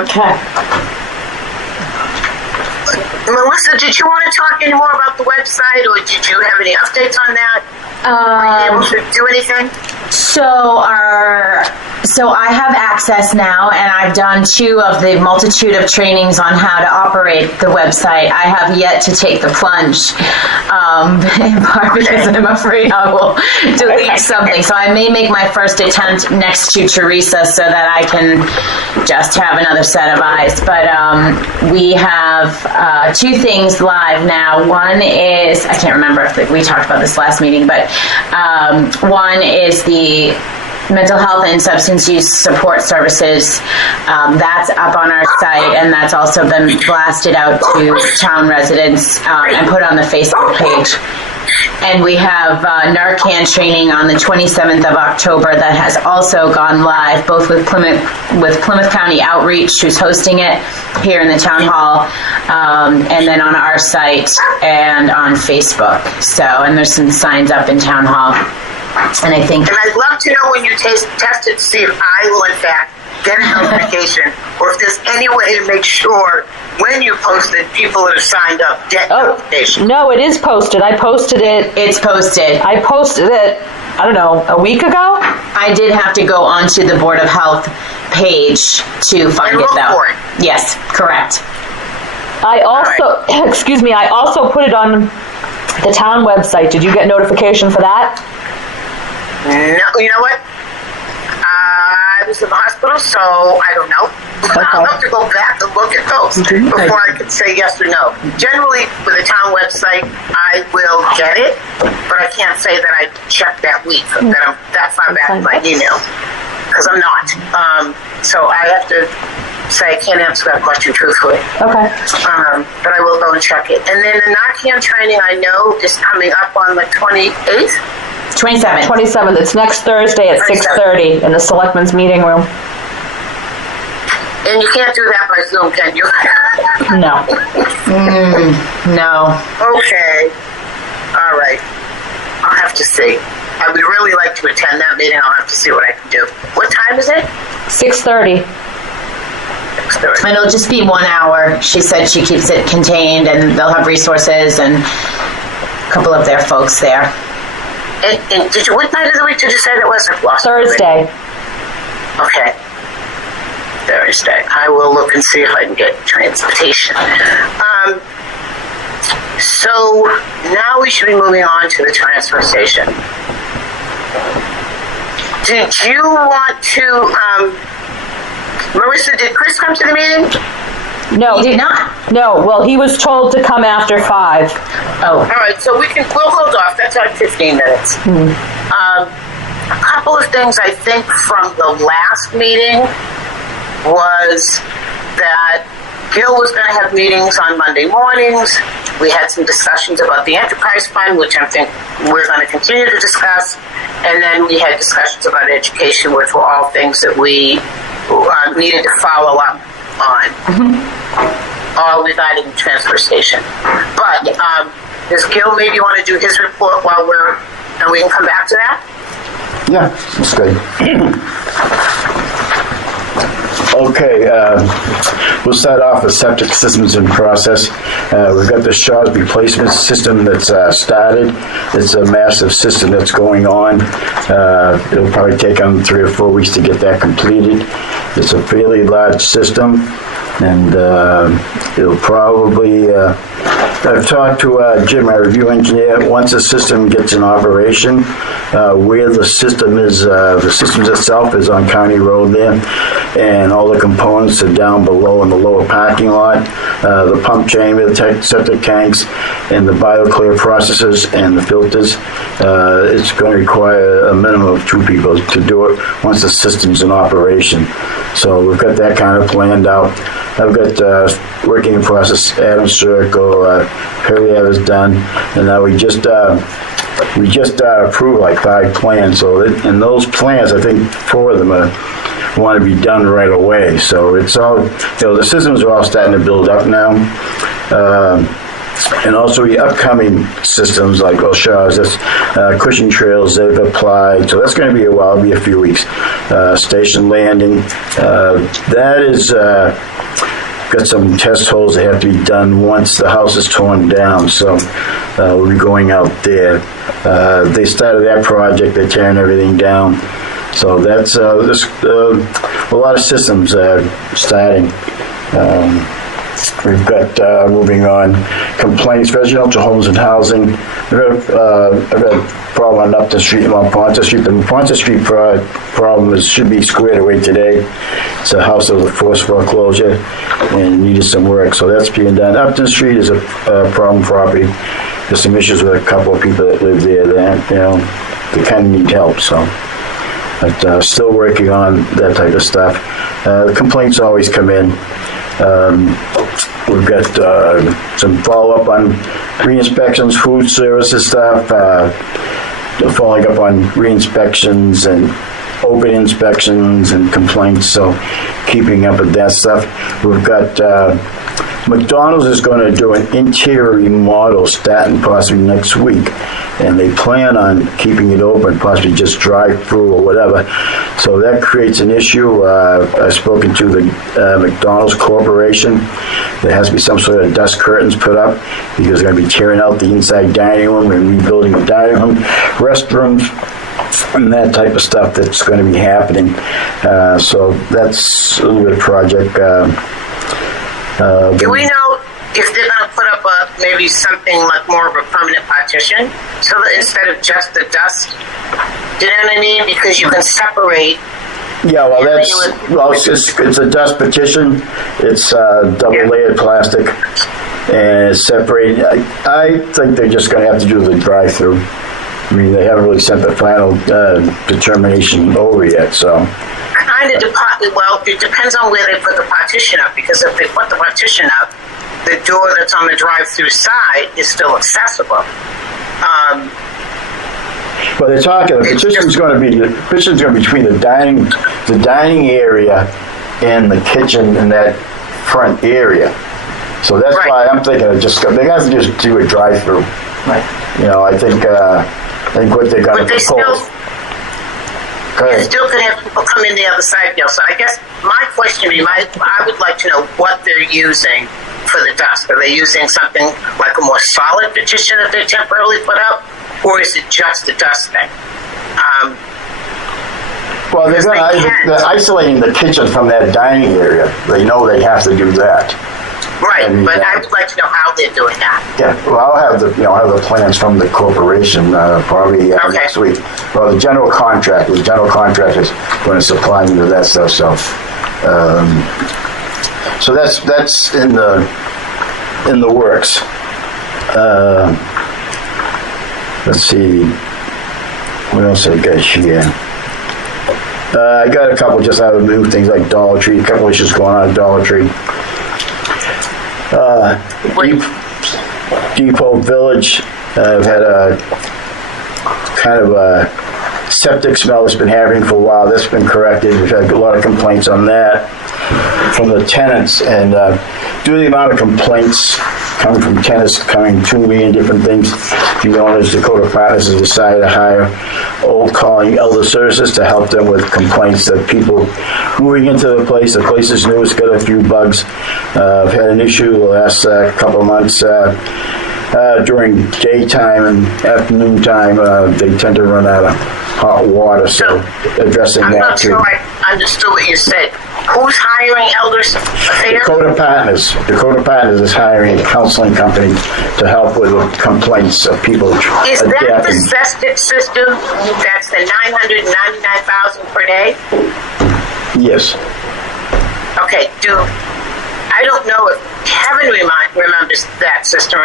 Okay. Melissa, did you want to talk any more about the website, or did you have any updates on that? Were you able to do anything? So I have access now, and I've done 2 of the multitude of trainings on how to operate the website. I have yet to take the plunge, in part because I'm afraid I will delete something. So I may make my first attempt next to Teresa so that I can just have another set of eyes. But we have 2 things live now. One is, I can't remember if we talked about this last meeting, but one is the mental health and substance use support services. That's up on our site, and that's also been blasted out to town residents and put on the Facebook page. And we have Narcan training on the 27th of October that has also gone live, both with Plymouth County Outreach, who's hosting it here in the town hall, and then on our site and on Facebook. So, and there's some signs up in town hall. And I think... And I'd love to know when you test it to see if I will, in fact, get a notification, or if there's any way to make sure when you post it, people that have signed up get notification. No, it is posted. I posted it. It's posted. I posted it, I don't know, a week ago? I did have to go onto the Board of Health page to find And it, look though. for it. Yes, correct. I also, excuse me, I also put it on the town website. Did you get notification for that? No, you know what? I was in the hospital, so I don't know. I'll have to go back and look at those before I can say yes or no. Generally, with the town website, I will get it, but I can't say that I checked that week, that I'm that far back in my email, because I'm not. So I have to say I can't answer that question truthfully. Okay. But I will go and check it. And then the Narcan training, I know, is coming up on the 28th. 27. 27th. It's next Thursday at 6:30 in the Selectmen's meeting room. And you can't do that by Zoom, can you? No. No. Okay. All right. I'll have to see. I would really like to attend that meeting. I'll have to see what I can do. What time is it? 6:30. 6:30. And it'll just be 1 hour. She said she keeps it contained, and they'll have resources and a couple of their folks there. And did you, what night of the week did you say that was? I've lost it. Thursday. Okay. Thursday. I will look and see if I can get transportation. So now we should be moving on to the transfer station. Did you want to, Marissa, did Chris come to the meeting? No. He did not. No. Well, he was told to come after 5. Oh. All right, so we'll hold off. That's like 15 minutes. A couple of things I think from the last meeting was that Gil was going to have meetings on Monday mornings. We had some discussions about the enterprise fund, which I think we're going to continue to discuss. And then we had discussions about education, which were all things that we needed to follow up on, all regarding the transfer station. But does Gil maybe want to do his report while and we can come back to that? Yeah, that's good. Okay, we'll start off with septic systems in process. We've got the Shaw's replacement system that's started. It's a massive system that's going on. It'll probably take 3 or 4 weeks to get that completed. It's a fairly large system, and it'll probably... I've talked to Jim, our review engineer. Once the system gets in operation, where the system is, the system itself is on County Road there, and all the components are down below in the lower parking lot. The pump chamber, the septic tanks, and the BioClear processors and the filters. It's going to require a minimum of 2 people to do it once the system's in operation. So we've got that kind of planned out. I've got working in process, Adams Circle, Perry is done, and now we just approved like 5 plans. So in those plans, I think 4 of them want to be done right away. So it's all, the systems are all starting to build up now. And also the upcoming systems like Shaw's, Cushing Trails, they've applied. So that's going to be a while, it'll be a few weeks. Station Landing, that is... got some test holes that have to be done once the house is torn down, so we'll be going out there. They started that project, they're tearing everything down, so that's a lot of systems starting. We've got, moving on, complaints, residential homes and housing. I've got a problem on Upton Street and on Ponce Street. The Ponce Street problem should be squared away today. It's a house that was a forced foreclosure and needed some work, so that's being done. Upton Street is a problem property. There's some issues with a couple of people that live there that, they kind of need help, so. But still working on that type of stuff. The complaints always come in. We've got some follow-up on re-inspections, food services stuff, following up on re-inspections and open inspections and complaints, so keeping up with that stuff. We've got McDonald's is going to do an interior remodel starting possibly next week, and they plan on keeping it open, possibly just drive-through or whatever. So that creates an issue. I've spoken to the McDonald's Corporation. There has to be some sort of dust curtains put up because they're going to be tearing out the inside dining room and rebuilding the dining room, restrooms, and that type of stuff that's going to be happening. So that's a little bit of project. Do we know if they're going to put up maybe something like more of a permanent partition, so that instead of just the dust, do you know what I mean? Because you can separate Yeah, well, Yeah, that's, you would- well, it's a dust petition. It's double layered plastic and it's separated. I think they're just gonna have to do the drive-through. I mean, they haven't really sent the final determination over yet, so. Kind of, well, it depends on where they put the partition up, because if they put the partition up, the door that's on the drive-through side is still accessible. But they're talking, the petition's gonna be between the dining area and the kitchen in that front area. So that's Right. why I'm thinking of just, they have to just do a drive-through. Right. You know, I think what they're gonna But they propose. Go You ahead. still could have people come in the other side, Bill. So I guess my question would be, I would like to know what they're using for the dust. Are they using something like a more solid partition that they temporarily put up, or is it just a dust thing? Well, Because they can't. they're isolating the kitchen from that dining area. They know they have to do that. Right, And, but I would like to know how they're doing that. Yeah, well, I'll have the plans from the corporation probably Okay. next week. Well, the general contractor is going to supply me with that stuff. So that's in the works. Let's see, what else I got here? I got a couple just out of the new things like Dollar Tree. A couple issues going on at Dollar Tree. Depot Village, I've had a kind of a septic smell it's been having for a while. That's been corrected. We've had a lot of complaints on that from the tenants, and due to the amount of complaints coming from tenants coming to me and different things, the owners, Dakota Partners, has decided to hire Old Calling Elder Services to help them with complaints that people moving into the place. The place is new, it's got a few bugs. I've had an issue the last couple of months during daytime and afternoon time. They tend to run out of hot water, so addressing I'm that not too. sure I understood what you said. Who's hiring elders affairs? Dakota Partners is hiring a counseling company to help with complaints of people Is that the adapting. septic system that's the $999,000 per day? Yes. Okay, I don't know if Kevin remembers that system,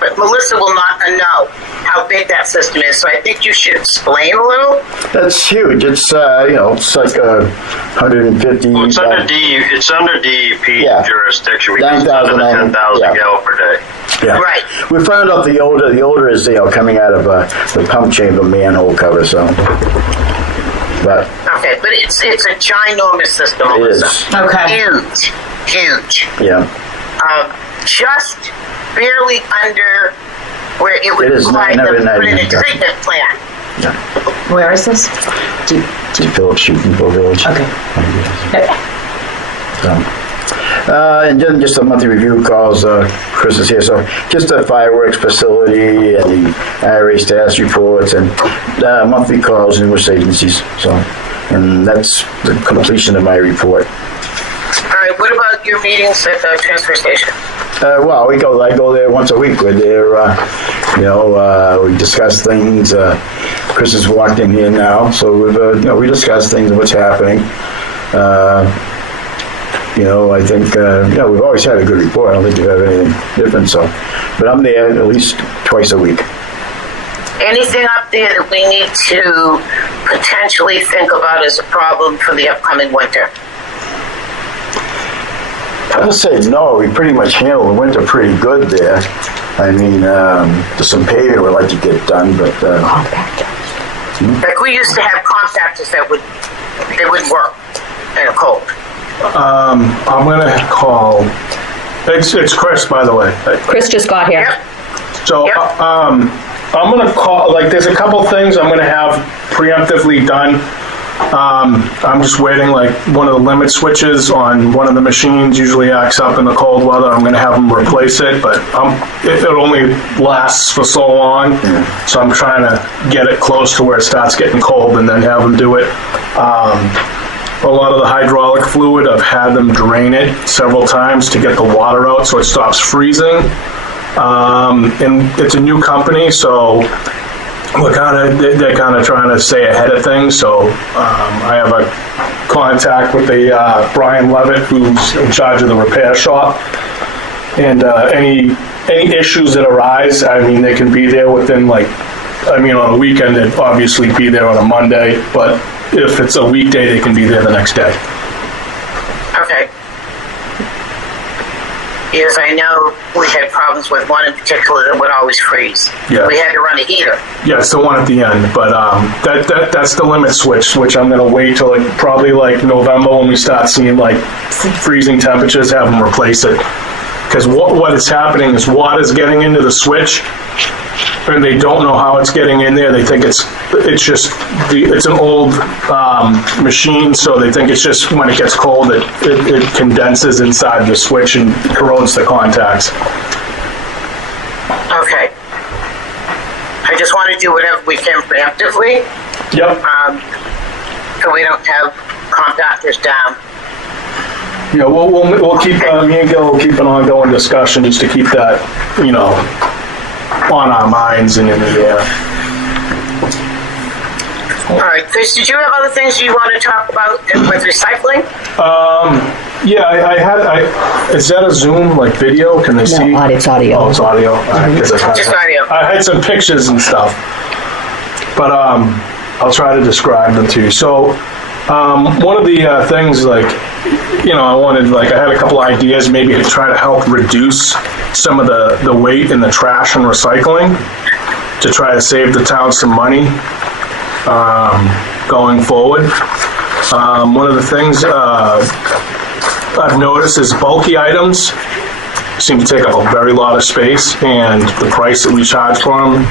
but Melissa will not know how big that system is, so I think you should explain a little. That's huge. It's it's like 150. Well, it's under DEP Yeah. jurisdiction because it's 9,000, under 10,000 yeah. gallon per day. Yeah. Right. We found out the odor is coming out of the pump chamber manhole cover. So, but Okay, but it's a ginormous system, it Melissa. is. Okay. Huge. Yeah. Just barely under where it would It is apply the 999. treatment plant. Yeah. Where is this? Phillips Street, Depot Village. Okay. And then just a monthly review calls. Chris is here, so just the fireworks facility and the IRA status reports and monthly calls in which agencies. So, and that's the completion of my report. All right, what about your meetings at the transfer station? Well, I go there once a week. We're there, we discuss things. Chris has walked in here now, so we discuss things and what's happening. I think, we've always had a good report. I don't think we have anything different, so. But I'm there at least twice a week. Anything up there that we need to potentially think about as a problem for the upcoming winter? I would say no. We pretty much handled the winter pretty good there. I mean, there's some paving we'd like to get done, but Like we used to have compactors that would work in a cold. I'm gonna call. It's Chris, by the way. Chris just got here. Yep. So Yep. I'm gonna call. Like, there's a couple things I'm gonna have preemptively done. I'm just waiting. Like, one of the limit switches on one of the machines usually acts up in the cold weather. I'm gonna have them replace it, but it only lasts for so long. So I'm trying to get it close to where it starts getting cold and then have them do it. A lot of the hydraulic fluid, I've had them drain it several times to get the water out so it stops freezing. And it's a new company, so they're kind of trying to stay ahead of things. So I have a contact with the Brian Levitt, who's in charge of the repair shop. And any issues that arise, I mean, they can be there within on a weekend, they'd obviously be there on a Monday, but if it's a weekday, they can be there the next day. Okay. Because I know we had problems with one in particular that would always freeze. Yeah. We had to run a heater. Yeah, it's the one at the end, but that's the limit switch, which I'm gonna wait till probably November when we start seeing freezing temperatures, have them replace it. Because what is happening is water's getting into the switch, and they don't know how it's getting in there. They think it's an old machine, so they think it's just when it gets cold, it condenses inside the switch and corrodes the contacts. Okay. I just want to do whatever we can preemptively, Yep. so we don't have compactors down. Yeah, we'll keep, me and Gil will keep an ongoing discussion just to keep that, on our minds and in the air. All right, Chris, did you have other things you want to talk about with recycling? Yeah, is that a Zoom, video? Can they see? No, it's audio. Oh, it's audio. All right, 'cause Just audio. I had some pictures and stuff, but I'll try to describe them to you. So, one of the things, I had a couple ideas maybe to try to help reduce some of the weight in the trash and recycling to try to save the town some money going forward. One of the things I've noticed is bulky items seem to take up a very lot of space, and the price that we charge for them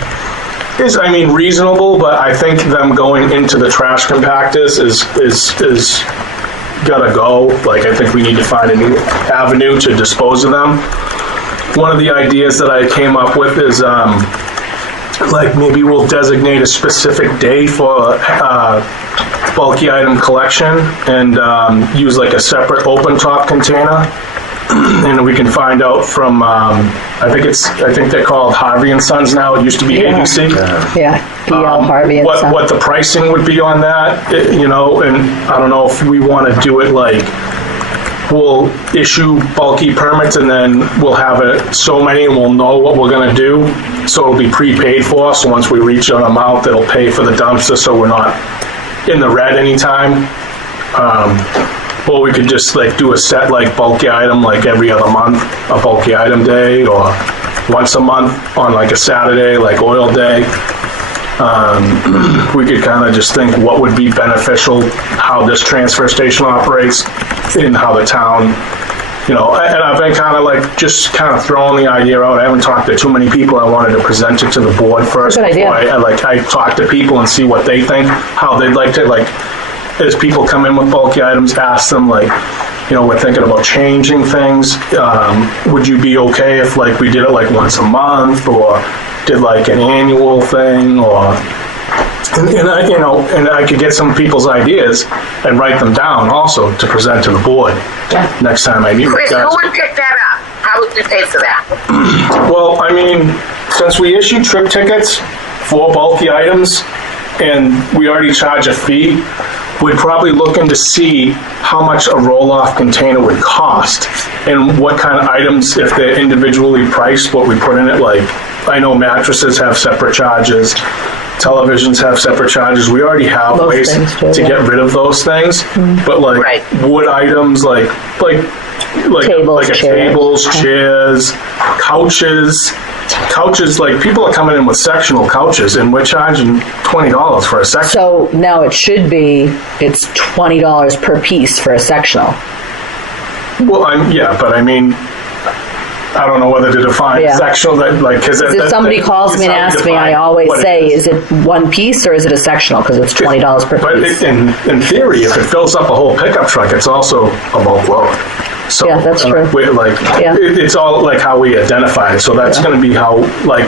is, reasonable, but I think them going into the trash compactors is gotta go. I think we need to find a new avenue to dispose of them. One of the ideas that I came up with is maybe we'll designate a specific day for bulky item collection and use a separate open top container. And we can find out from, I think they're called Harvey and Sons now. It used to be ABC. Yeah, B.L. Harvey and Son. What the pricing would be on that, and I don't know if we want to do it we'll issue bulky permits and then we'll have so many and we'll know what we're going to do. So it'll be prepaid for. So once we reach an amount, that'll pay for the dumpster so we're not in the red anytime. Or we could just do a set bulky item every other month, a bulky item day, or once a month on a Saturday, oil day. We could kind of just think what would be beneficial, how this transfer station operates, and how the town, and I've been kind of just kind of throwing the idea out. I haven't talked to too many people. I wanted to present it to the board first. Good idea. I talk to people and see what they think, how they'd like to, as people come in with bulky items, ask them we're thinking about changing things. Would you be okay if we did it once a month, or did an annual thing, or and I could get some people's ideas and write them down also to present to the board next time I meet with Chris, guys. who would pick that up? How would we pay for that? Well, since we issue trip tickets for bulky items and we already charge a fee, we'd probably look into see how much a roll-off container would cost and what kind of items, if they're individually priced, what we put in it. I know mattresses have separate charges, televisions have separate charges. We already have Those ways things too, to yeah. get rid of those things. But Right. wood items, Tables, chairs. tables, chairs, couches. Couches, people are coming in with sectional couches, and we're charging $20 for a section. So now it's $20 per piece for a sectional. Well, but I don't know whether to define Yeah. sectional because If somebody calls me and asks me, I always say, is it one piece or is it a sectional? Because it's $20 per But piece. in theory, if it fills up a whole pickup truck, it's also a bulk load. So, Yeah, that's true. Yeah. It's all how we identify it. So that's going to be how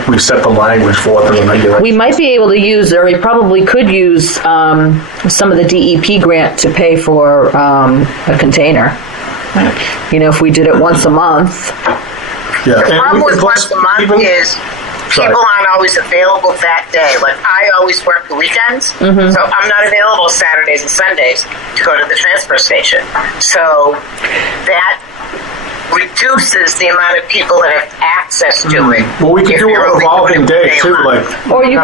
we set the language for it in the regulation. We might be able to use, or we probably could use some of the DEP grant to pay for a container. If we did it once a month. Yeah. The problem with once a month is people aren't always available that day. Like, I always work the weekends, so I'm not available Saturdays and Sundays to go to the transfer station. So that reduces the amount of people that have access to it. Well, we could if do you're a only revolving doing it day too, daylight. like. Or you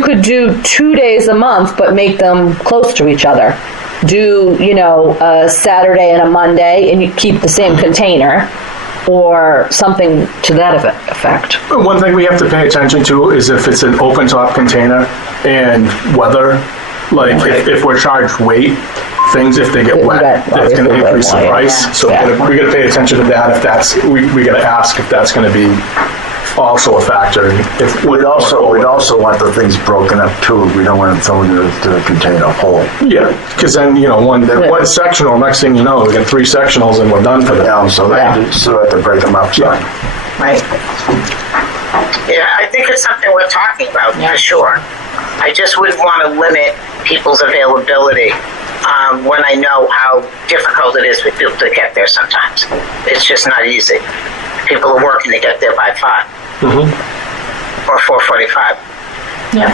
could do 2 days a month, but make them close to each other. Do, a Saturday and a Monday, and you keep the same container, or something to that effect. One thing we have to pay attention to is if it's an open top container and weather, like if we're charged weight, things if they get wet, that's going to increase the price. So we got to pay attention to that. If that's we got to ask if that's going to be also a factor. If We'd also want the things broken up too. We don't want them thrown into the container whole. yeah, because then one sectional. Next thing you know, we get 3 sectionals and we're done for the day. So they still have to break them up. So. Right. Yeah, I think it's something we're talking about for sure. I just wouldn't want to limit people's availability when I know how difficult it is for people to get there sometimes. It's just not easy. People are working to get there by 5 or 4:45. Yeah.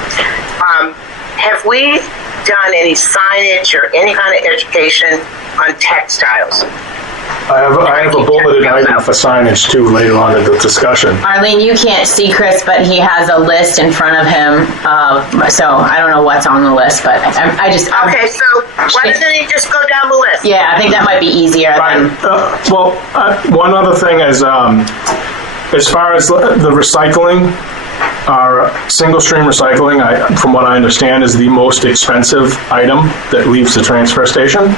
Have we done any signage or any kind of education on textiles? I have a bulleted item for signage too later on in the discussion. Arlene, you can't see Chris, but he has a list in front of him. So I don't know what's on the list, but Okay, so why doesn't he just go down the list? Yeah, I think that might be easier than. One other thing is, as far as the recycling, our single stream recycling, from what I understand, is the most expensive item that leaves the transfer station.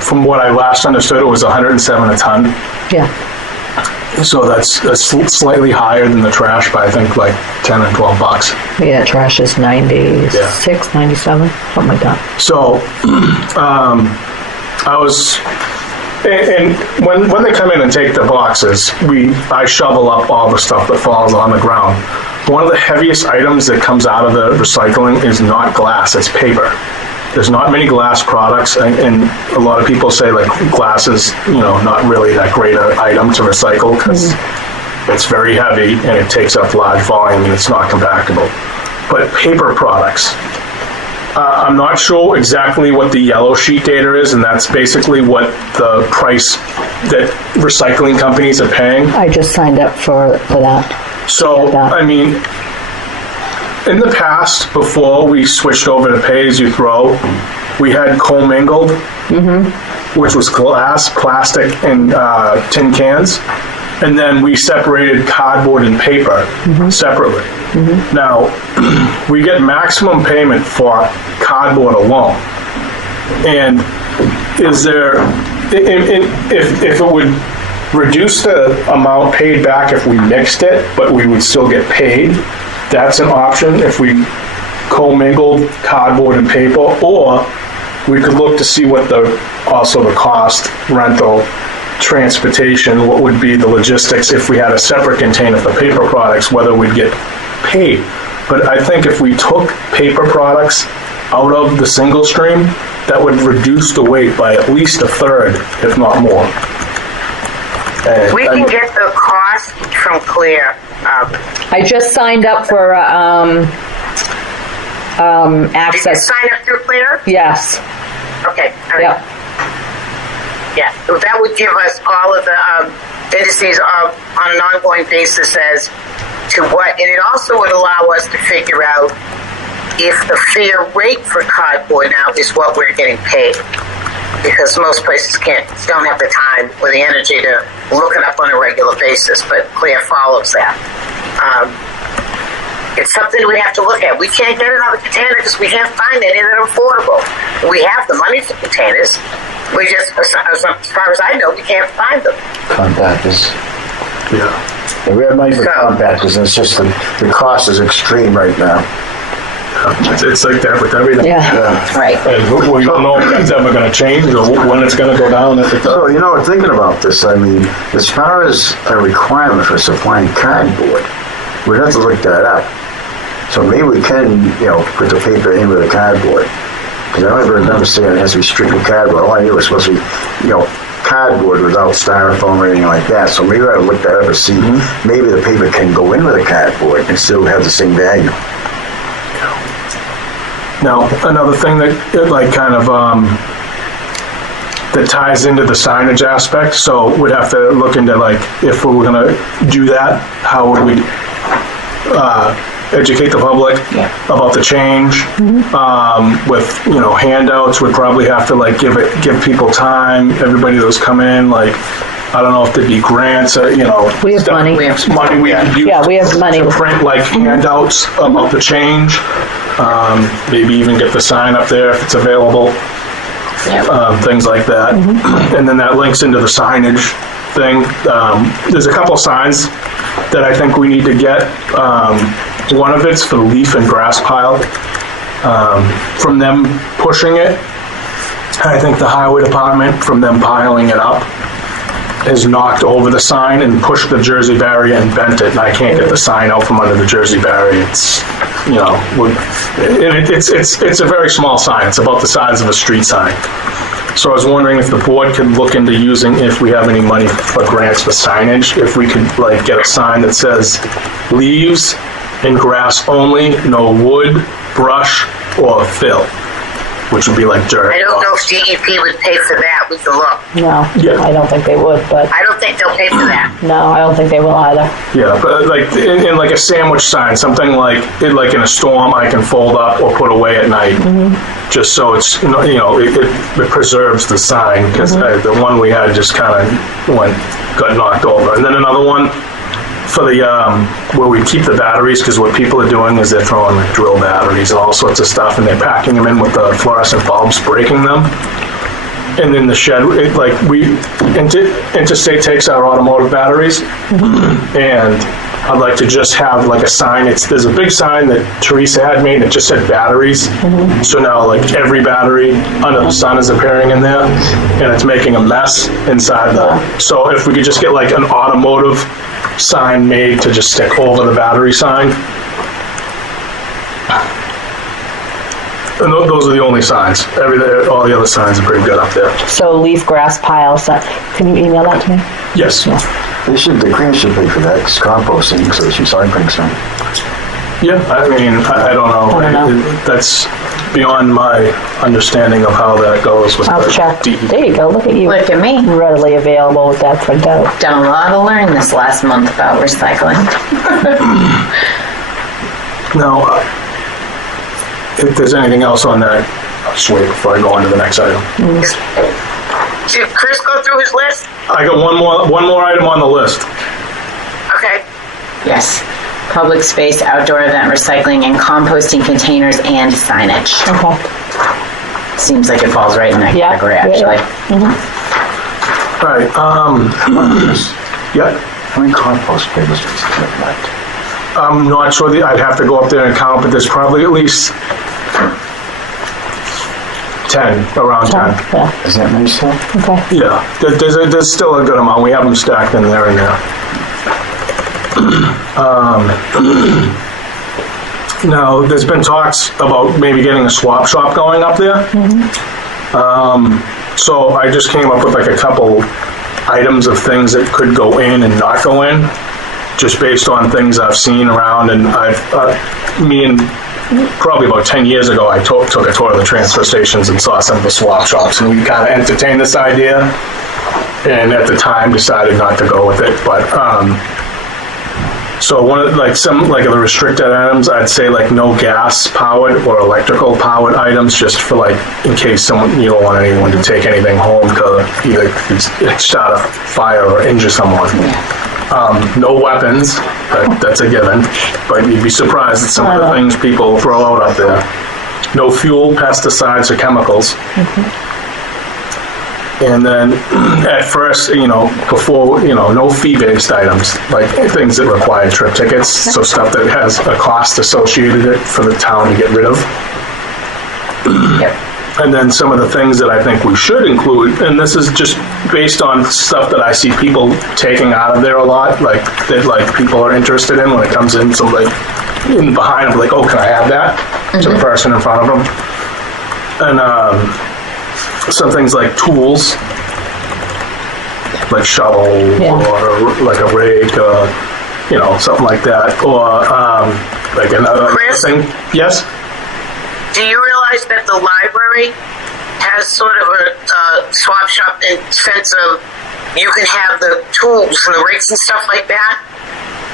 From what I last understood, it was $107 a ton. Yeah. So that's slightly higher than the trash by I think like $10 and $12. Yeah, trash is 96, 97, something like that. So I was, and when they come in and take the boxes, I shovel up all the stuff that falls on the ground. One of the heaviest items that comes out of the recycling is not glass, it's paper. There's not many glass products, and a lot of people say like glass is, not really that great an item to recycle because it's very heavy and it takes up large volume and it's not compactable. But paper products, I'm not sure exactly what the yellow sheet data is, and that's basically what the price that recycling companies are paying. I just signed up for that. So, I mean, in the past, before we switched over to pay-as-you-throw, we had commingled, which was glass, plastic, and tin cans. And then we separated cardboard and paper separately. Now, we get maximum payment for cardboard alone. And is there, if it would reduce the amount paid back if we mixed it, but we would still get paid, that's an option if we commingled cardboard and paper, or we could look to see what the cost, rental, transportation, what would be the logistics if we had a separate container for paper products, whether we'd get paid. But I think if we took paper products out of the single stream, that would reduce the weight by at least a third, if not more. And We can get the cost from Clear. I just signed up for Did you access. sign up through Clear? Yes. Okay. All right. Yep. Yeah, so that would give us all of the indices on an ongoing basis as to what, and it also would allow us to figure out if the fair rate for cardboard now is what we're getting paid. Because most places don't have the time or the energy to look it up on a regular basis, but Clear follows that. It's something we have to look at. We can't get another container because we can't find any that are affordable. We have the money for containers. We just, as far as I know, we can't find them. Compactors. Yeah. And we have money for compactors, and it's just the cost is extreme right now. It's like that with everything. Yeah. Right. And we don't know if that's ever going to change or when it's going to go down. So, thinking about this, I mean, as far as a requirement for supplying cardboard, we'd have to look that up. So maybe we can, put the paper in with the cardboard. Because I don't ever remember saying it has to be strictly cardboard. All I knew was supposed to be, cardboard without styrofoam or anything like that. So maybe I ought to look that up and see, maybe the paper can go in with the cardboard and still have the same value. Now, another thing that like kind of that ties into the signage aspect, so we'd have to look into like, if we were gonna do that, how would we educate the public about the change? With, handouts, we'd probably have to like give people time, everybody that's come in, like, I don't know if there'd be grants, We have money. We have money we could use. Yeah, we have money. To print like handouts about the change, maybe even get the sign up there if it's available. Things like that. And then that links into the signage thing. There's a couple signs that I think we need to get. One of it's for the leaf and grass pile. From them pushing it, I think the highway department, from them piling it up, has knocked over the sign and pushed the Jersey barrier and bent it, and I can't get the sign out from under the Jersey barrier. It's, it's a very small sign. It's about the size of a street sign. So I was wondering if the board could look into using, if we have any money for grants for signage, if we could like get a sign that says leaves and grass only, no wood, brush, or fill, which would be like dirt. I don't know if DEP would pay for that. We can look. No, Yeah. I don't think they would, but I don't think they'll pay for that. no, I don't think they will either. Yeah, but like in like a sandwich sign, something like in a storm, I can fold up or put away at night, just so it's it preserves the sign, because the one we had just kind of got knocked over, and then another one for the where we keep the batteries, because what people are doing is they're throwing like drill batteries and all sorts of stuff, and they're packing them in with the fluorescent bulbs, breaking them. And then the shed, Interstate takes our automotive batteries, and I'd like to just have like a sign. There's a big sign that Teresa had made that just said batteries. So now like every battery under the sun is appearing in there, and it's making a mess inside so if we could just get like an automotive sign made to just stick over the battery sign. And those are the only signs. All the other signs are pretty good up there. So leaf, grass, pile, can you email that to me? Yes. The grant should pay for that, it's composting, so it's recycling, so. Yeah, I mean, I don't know. I don't know. That's beyond my understanding of how that goes with I'll the check. DEP. There you go, look at you. Look at me. Readily available with that printout. Done a lot of learning this last month about recycling. Now, if there's anything else on that, I'll just wait before I go on to the next item. Did Chris go through his list? I got one more item on the list. Okay. Yes. Public space, outdoor event recycling, and composting containers and signage. Okay. Seems like it falls right in that Yeah. category, Yeah, actually. All right. Yeah. How many compost papers does it look like? I'm not sure. I'd have to go up there and count, but there's probably at least 10, around 10. Yeah, Is that many still? okay. Yeah, there's still a good amount. We have them stacked in there and there. Now, there's been talks about maybe getting a swap shop going up there. So I just came up with like a couple items of things that could go in and not go in, just based on things I've seen around. And probably about 10 years ago, I took a tour of the transfer stations and saw some of the swap shops, and we kind of entertained this idea, and at the time decided not to go with it. But so one of some the restricted items, I'd say like no gas powered or electrical powered items, just for like in case you don't want anyone to take anything home to either start a fire or injure someone. No weapons, that's a given, but you'd be surprised at some of the things people throw out up there. No fuel, pesticides, or chemicals. And then at first, before, no fee-based items, like things that require trip tickets, so stuff that has a cost associated with it for the town to get rid of. Yep. And then some of the things that I think we should include, and this is just based on stuff that I see people taking out of there a lot, that people are interested in when it comes in, so in behind them, like, oh, can I have that? To the person in front of them. And some things like tools, like shovel or like a rake or, something like that. Or like another Chris? thing. Yes? Do you realize that the library has sort of a swap shop in sense of you can have the tools and the rakes and stuff like that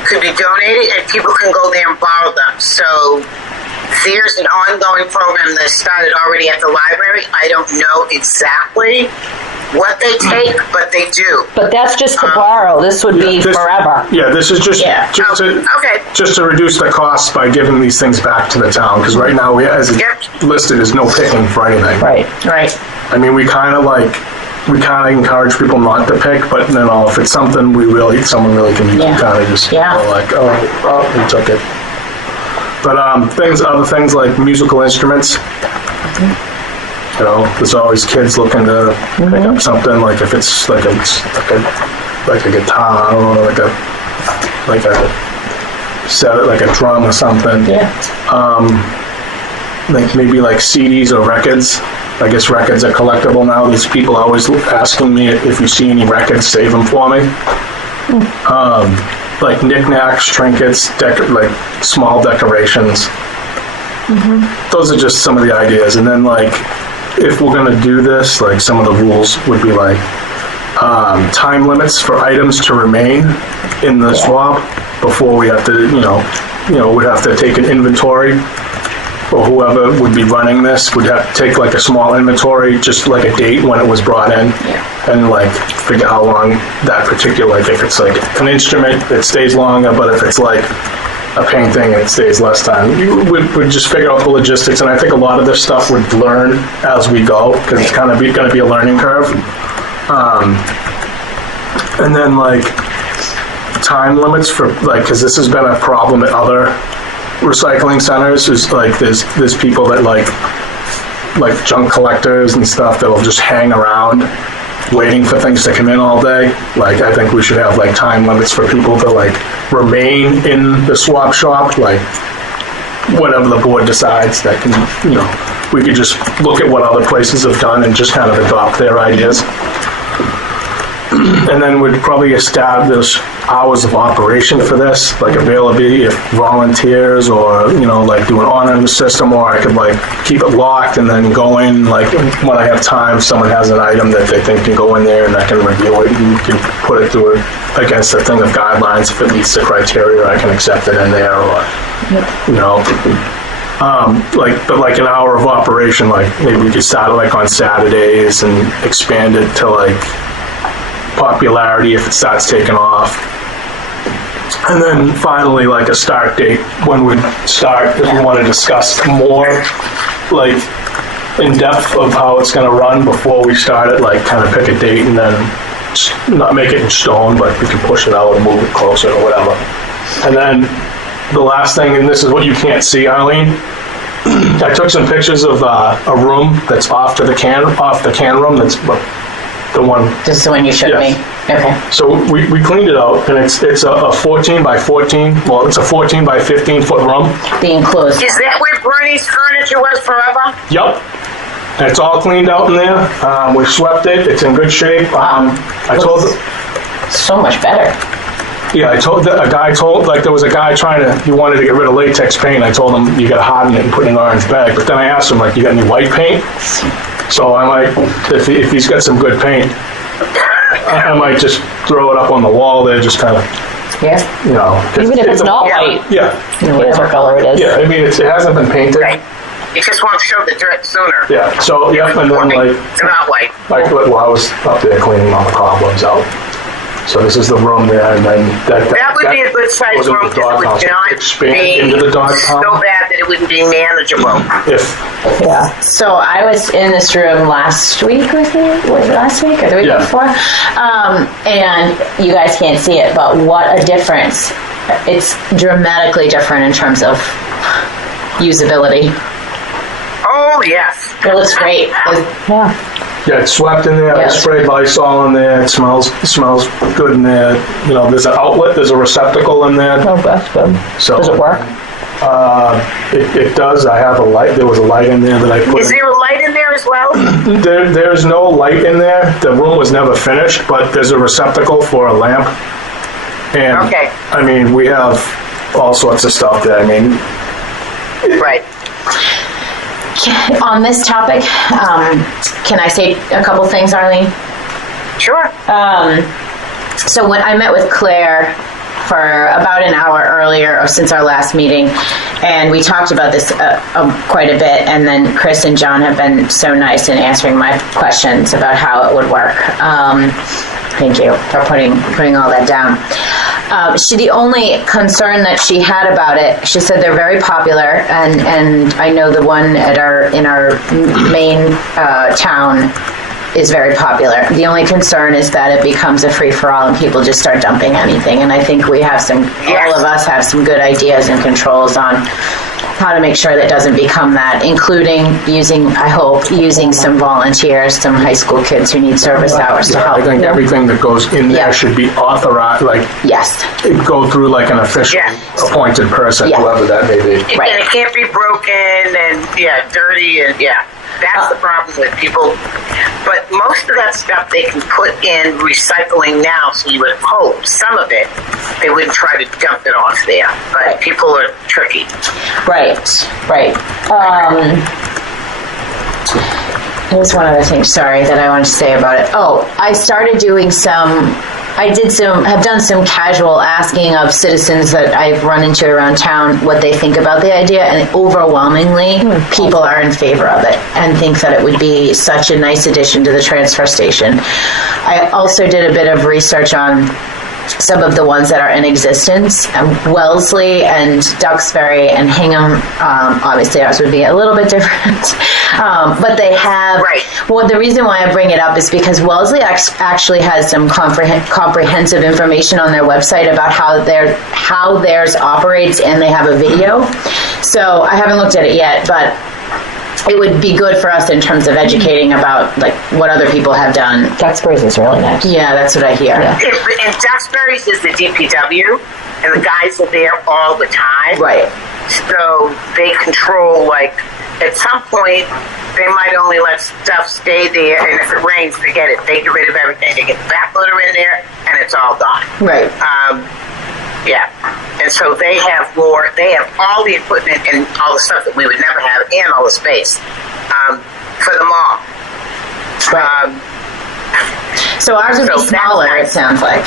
could be donated and people can go there and borrow them. So there's an ongoing program that started already at the library. I don't know exactly what they take, but they do. But that's just to borrow. This would be forever. Yeah, this is just Okay. just to reduce the costs by giving these things back to the town. Because right now, as it's listed, there's no picking for anything. Right. I mean, we kind of encourage people not to pick, but if it's something someone really can kind of just like, we took it. But other things like musical instruments. There's always kids looking to pick up something, like if it's like a guitar or like a drum or something. Yeah. Like maybe like CDs or records. I guess records are collectible now. These people are always asking me if you see any records, save them for me. Like knickknacks, trinkets, like small decorations. Those are just some of the ideas. And then if we're going to do this, some of the rules would be time limits for items to remain in the swap before we have to, we'd have to take an inventory, or whoever would be running this would have to take a small inventory, just like a date when it was brought in, and figure how long that particular, if it's an instrument, it stays longer, but if it's a painting, it stays less time. We'd just figure out the logistics, and I think a lot of this stuff would learn as we go, because it's kind of going to be a learning curve. And then time limits for because this has been a problem at other recycling centers. Is there's people that like junk collectors and stuff that'll just hang around waiting for things to come in all day. I think we should have time limits for people to remain in the swap shop, whatever the board decides. That can, we could just look at what other places have done and just kind of adopt their ideas. And then we'd probably establish hours of operation for this, availability of volunteers, or do an honor system, or I could keep it locked and then go in when I have time. Someone has an item that they think can go in there, and I can review it and can put it through against a thing of guidelines. If it meets the criteria, I can accept it in there, or but an hour of operation, maybe we could start it on Saturdays and expand it to popularity if it starts taking off. And then finally, a start date when we'd start, if we want to discuss more in depth of how it's going to run before we start it, kind of pick a date and then not make it in stone, but we can push it out and move it closer or whatever. And then the last thing, and this is what you can't see, Arlene, I took some pictures of a room that's off the can room. That's the one. This is the one you showed me. Okay. So we cleaned it out, and it's a 14 by 14. Well, it's a 14 by 15 foot room. The enclosed. Is that where Bernie's furniture was forever? Yep. And it's all cleaned out in there. We swept it. It's in good shape. I told them. So much better. Yeah, there was a guy he wanted to get rid of latex paint. I told him, you got to harden it and put it in an orange bag. But then I asked him, you got any white paint? So I might, if he's got some good paint, I might just throw it up on the wall there, just kind of, Even if it's not white. Yeah. Whatever color it is. Yeah, I mean, it hasn't been painted. Right. You just want to show the dirt sooner. Yeah, so, and then It's not white. I was up there cleaning all the cobwebs out. So this is the room there, and then that would be a good size room because it would not expand into the dog so pound. bad that it wouldn't be manageable. So I was in this room last week with you. Was it last week or the week before? And you guys can't see it, but what a difference. It's dramatically different in terms of usability. Oh, yes. It looks great. Yeah, it's swept in there. I sprayed Lysol in there. It smells good in there. There's an outlet. There's a receptacle in there. Oh, that's good. So, does it work? It does. I have a light. There was a light in there that I put. Is there a light in there as well? There's no light in there. The room was never finished, but there's a receptacle for a lamp. And Okay. I mean, we have all sorts of stuff there. I mean, Right. On this topic, can I say a couple things, Arlene? Sure. So when I met with Claire for about an hour earlier or since our last meeting, and we talked about this quite a bit, and then Chris and John have been so nice in answering my questions about how it would work. Thank you for putting all that down. The only concern that she had about it, she said they're very popular, and I know the one in our main town is very popular. The only concern is that it becomes a free-for-all and people just start dumping anything. And I think we have all of us have some good ideas and controls on how to make sure that doesn't become that, including using some volunteers, some high school kids who need service hours to help. I think everything that goes in there should be authorized, like, Yes. go through like an official appointed person, Yeah. whoever that may be. Right. And it can't be broken and, dirty and, That's the problem with people. But most of that stuff they can put in recycling now, so you would hope some of it, they wouldn't try to dump it off there. But people are tricky. Right. There's one other thing, sorry, that I wanted to say about it. Oh, I started doing have done some casual asking of citizens that I've run into around town what they think about the idea, and overwhelmingly people are in favor of it and think that it would be such a nice addition to the transfer station. I also did a bit of research on some of the ones that are in existence. Wellesley and Duxbury and Hingham, obviously ours would be a little bit different, but they have, well, the reason why I bring it up is because Wellesley actually has some comprehensive information on their website about how theirs operates, and they have a video. So I haven't looked at it yet, but it would be good for us in terms of educating about like what other people have done. Duxbury's is really nice. Yeah, that's what I hear. And Duxbury's is the DPW, and the guys are there all the time. Right. So they control, like, at some point, they might only let stuff stay there, and if it rains, forget it. They get rid of everything. They get the backloader in there, and it's all gone. Right. And so they have all the equipment and all the stuff that we would never have, and all the space for the mall. So ours would be smaller, it sounds like.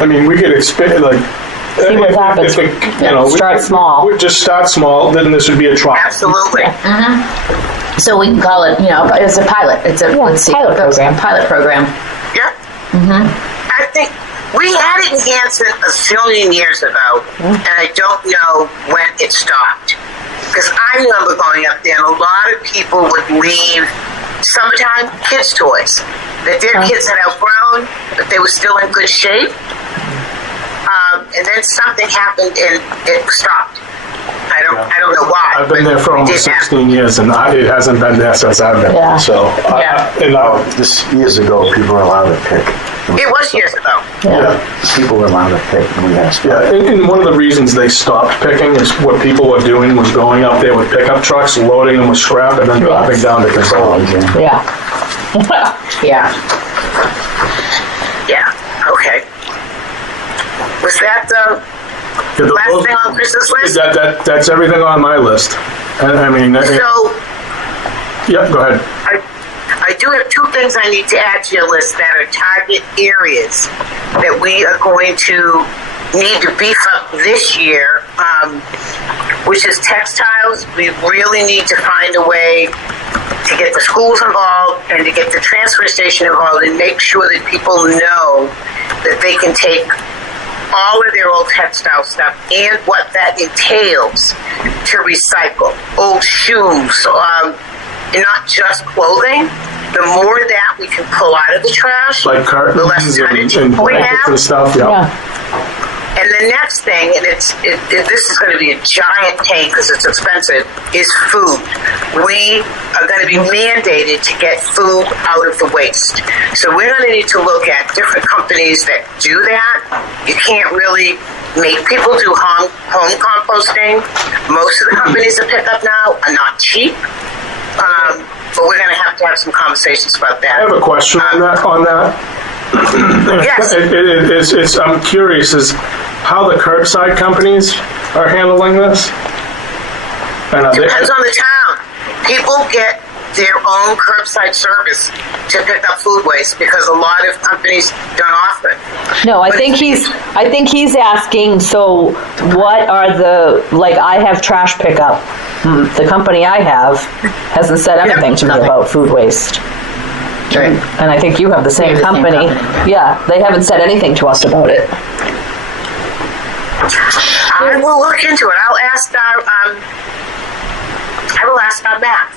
I mean, we could expand, like, See what happens. Start small. We just start small, then this would be a trial. Absolutely. So we can call it, it's a pilot. It's a pilot program. Pilot program. Yeah. I think we had it in Hanson a zillion years ago, and I don't know when it stopped. Because I remember going up there, and a lot of people would leave summertime kids' toys that their kids had outgrown, but they were still in good shape. And then something happened, and it stopped. I don't know why. I've been there for almost 16 years, and it hasn't been there since I've been there. So, This years ago, people were allowed to pick. It was years ago. People were allowed to pick, and we asked. And one of the reasons they stopped picking is what people were doing was going up there with pickup trucks, loading them with scrap, and then dropping down to control. Yeah. Yeah. Okay. Was that the last thing on Chris's list? That's everything on my list. I mean, So, go ahead. I do have two things I need to add to your list that are target areas that we are going to need to beef up this year, which is textiles. We really need to find a way to get the schools involved and to get the transfer station involved and make sure that people know that they can take all of their old textile stuff and what that entails to recycle. Old shoes, and not just clothing. The more that we can pull out of the trash, Like cartons the less tonnage and we blankets have. and stuff. Yeah. And the next thing, and this is going to be a giant pain because it's expensive, is food. We are going to be mandated to get food out of the waste. So we're going to need to look at different companies that do that. You can't really make people do home composting. Most of the companies that pick up now are not cheap, but we're going to have some conversations about I have that. a question on that. Yes. I'm curious is how the curbside companies are handling this. And Depends on the town. People get their own curbside service to pick up food waste because a lot of companies don't offer it. No, I think he's asking, so what are I have trash pickup. The company I have hasn't said anything to me about food waste. Right. And I think you have the same company. Yeah, they haven't said anything to us about it. I will look into it. I'll ask our Matt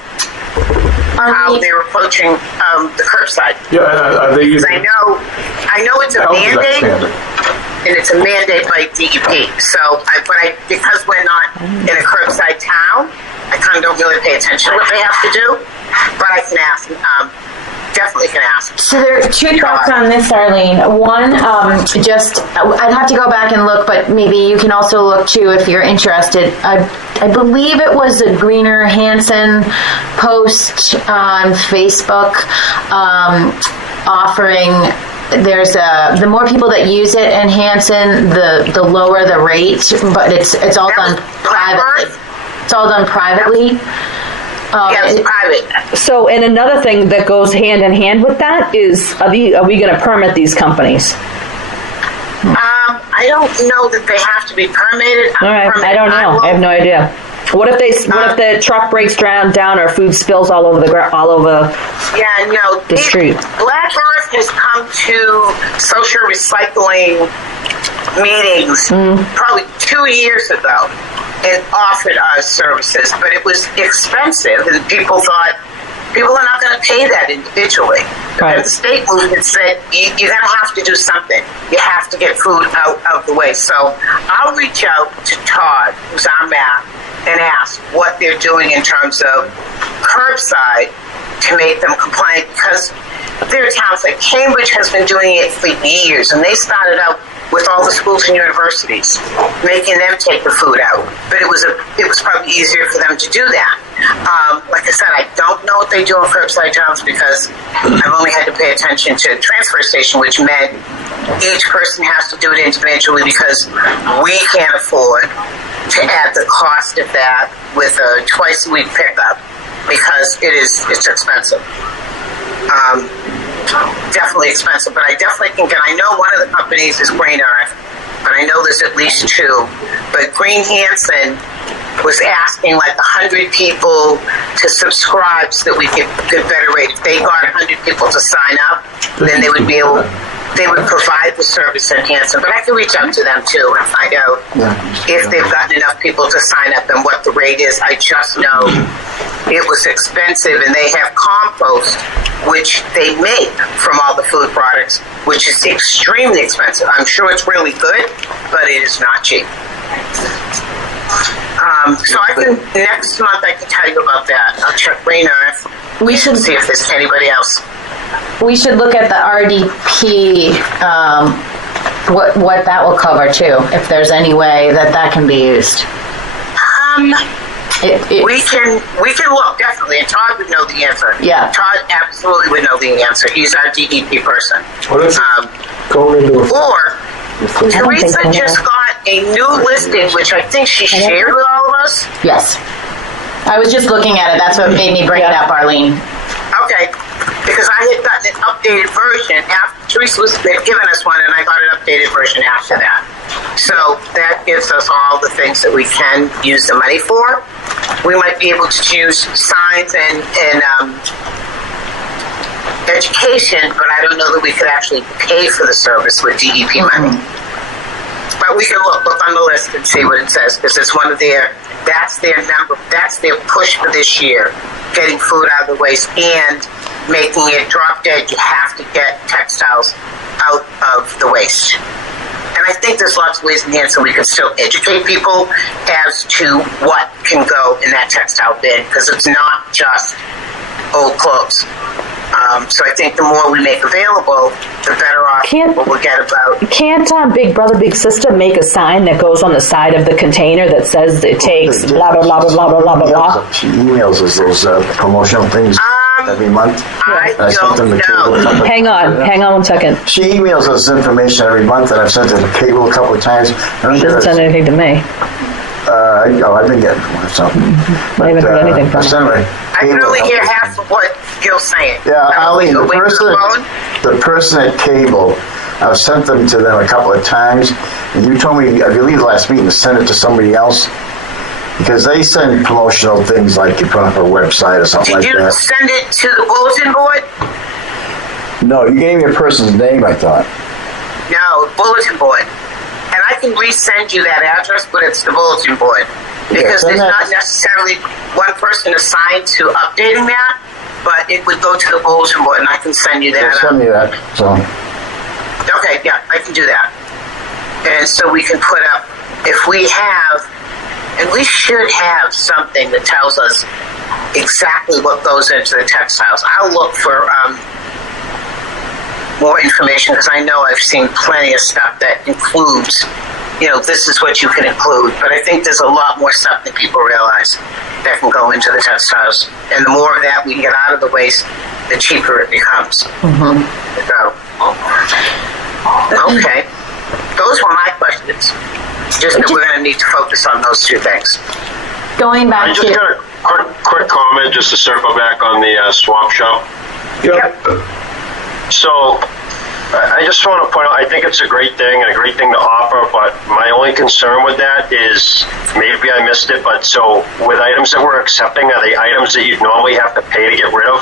how they're approaching the curbside. Yeah, are they using? I know it's a mandate, and it's a mandate by DEP. So, because we're not in a curbside town, I kind of don't really pay attention to what they have to do. But I can ask. Definitely can ask. So there are two thoughts on this, Arlene. One, I'd have to go back and look, but maybe you can also look too if you're interested. I believe it was a Greener Hanson post on Facebook offering. The more people that use it in Hanson, the lower the rate, but it's all done privately. It's all done privately. It's private. So, and another thing that goes hand in hand with that is, are we going to permit these companies? I don't know that they have to be permitted. All right, I don't know. I have no idea. What if the truck breaks down or food spills all over the street? Black Earth has come to social recycling meetings probably 2 years ago and offered us services, but it was expensive, and people thought people are not going to pay that individually. Right. And the state movement said you're going to have to do something. You have to get food out of the way. So I'll reach out to Todd, who's on MAP, and ask what they're doing in terms of curbside to make them compliant, because there are towns like Cambridge has been doing it for years, and they started out with all the schools and universities, making them take the food out. But it was probably easier for them to do that. Like I said, I don't know what they do in curbside towns because I've only had to pay attention to transfer station, which meant each person has to do it individually because we can't afford to add the cost of that with a twice-a-week pickup because it's expensive. Definitely expensive, but I definitely think, and I know one of the companies is Green Earth, but I know there's at least two. But Green Hanson was asking like 100 people to subscribe so that we could get better rate. If they got 100 people to sign up, then they would provide the service in Hanson. But I can reach out to them too and find out if they've gotten enough people to sign up and what the rate is. I just know it was expensive, and they have compost, which they make from all the food products, which is extremely expensive. I'm sure it's really good, but it is not cheap. So next month I can tell you about that. I'll check Green Earth and see if there's anybody else. We should look at the RDP, what that will cover too, if there's any way that can be used. We can look, definitely, and Todd would know the answer. Yeah. Todd absolutely would know the answer. He's our DEP person. What is going into a... Or Teresa just got a new listing, which I think she shared with all of us. Yes. I was just looking at it. That's what made me bring it up, Arlene. Okay. Because I had gotten an updated version after Teresa had given us one, and I got an updated version after that. So that gives us all the things that we can use the money for. We might be able to choose signs and education, but I don't know that we could actually pay for the service with DEP money. But we can look on the list and see what it says, because it's one of that's their number, that's their push for this year, getting food out of the waste and making it drop dead. You have to get textiles out of the waste. And I think there's lots of ways in Hanson we can still educate people as to what can go in that textile bin, because it's not just old clothes. So I think the more we make available, the better off people will get about. Can't Big Brother Big Sister make a sign that goes on the side of the container that says it takes blah blah blah blah blah blah blah blah? She emails us those promotional things every month. I sent them don't to know. Cable. Hang on 1 second. She emails us information every month, and I've sent it to Cable a couple of times. She doesn't send anything to me. I've been getting one, so. I haven't heard anything from her. I can only hear half of what Gil's saying. Yeah, Eileen, Away from the phone. the person at Cable, I've sent them to them a couple of times, and you told me, I believe last meeting, to send it to somebody else, because they send promotional things like you put up a website or something Did like you that. send it to the bulletin board? No, you gave me a person's name, I thought. No, bulletin board. And I can resend you that address, but it's the bulletin board. Because send there's that. not necessarily one person assigned to updating that, but it would go to the bulletin board, and I can send you that. Send me that, so. Okay, yeah, I can do that. And so we can put up, if we have, and we should have something that tells us exactly what goes into the textiles. I'll look for more information, because I know I've seen plenty of stuff that includes, this is what you can include. But I think there's a lot more stuff than people realize that can go into the textiles. And the more of that we get out of the waste, the cheaper it becomes. Mm-hmm. So, okay. Those were my questions. Just that we're going to need to focus on those two things. Going I back just to, got a quick comment just to circle back on the swamp shop. Yep. So I just want to point out, I think it's a great thing and a great thing to offer, but my only concern with that is, maybe I missed it, but so with items that we're accepting, are they items that you'd normally have to pay to get rid of?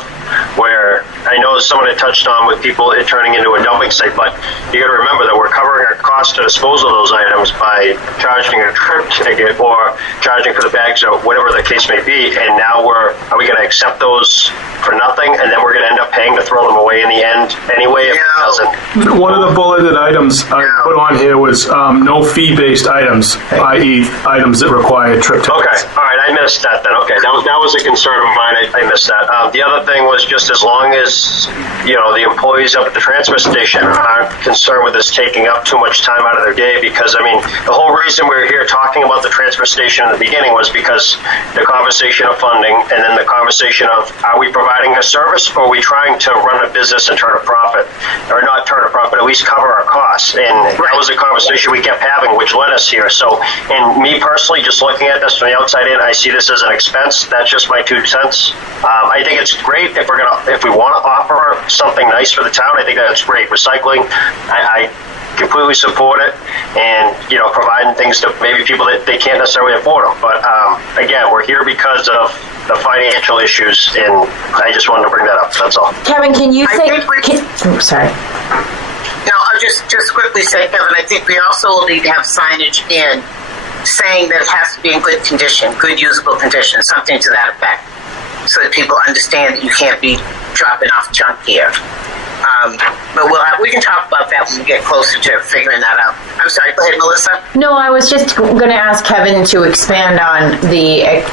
Where I know someone had touched on with people it turning into a dumping site, but you got to remember that we're covering our cost to dispose of those items by charging a trip ticket or charging for the bags or whatever the case may be. And now are we going to accept those for nothing, and then we're going to end up paying to throw them away in the end anyway if it doesn't? One of the bulleted items I put on here was no fee-based items, i.e. items that require trip tickets. Okay, all right, I missed that then. Okay, that was a concern of mine. I missed that. The other thing was just as long as, the employees up at the transfer station aren't concerned with this taking up too much time out of their day, because, the whole reason we were here talking about the transfer station in the beginning was because the conversation of funding and then the conversation of, are we providing a service or are we trying to run a business and turn a profit? Or not turn a profit, at least cover our costs. And that was a conversation we kept having, which led us here. So, and me personally, just looking at this from the outside in, I see this as an expense. That's just my 2 cents. I think it's great if we want to offer something nice for the town. I think that's great. Recycling, I completely support it, and providing things to maybe people that they can't necessarily afford them. But again, we're here because of the financial issues, and I just wanted to bring that up. That's all. Kevin, can you I say? think we- Sorry. No, I'll just quickly say, Kevin, I think we also will need to have signage in saying that it has to be in good condition, good usable condition, something to that effect, so that people understand that you can't be dropping off junk here. But we can talk about that when we get closer to figuring that out. I'm sorry, go ahead, Melissa. No, I was just going to ask Kevin to expand on the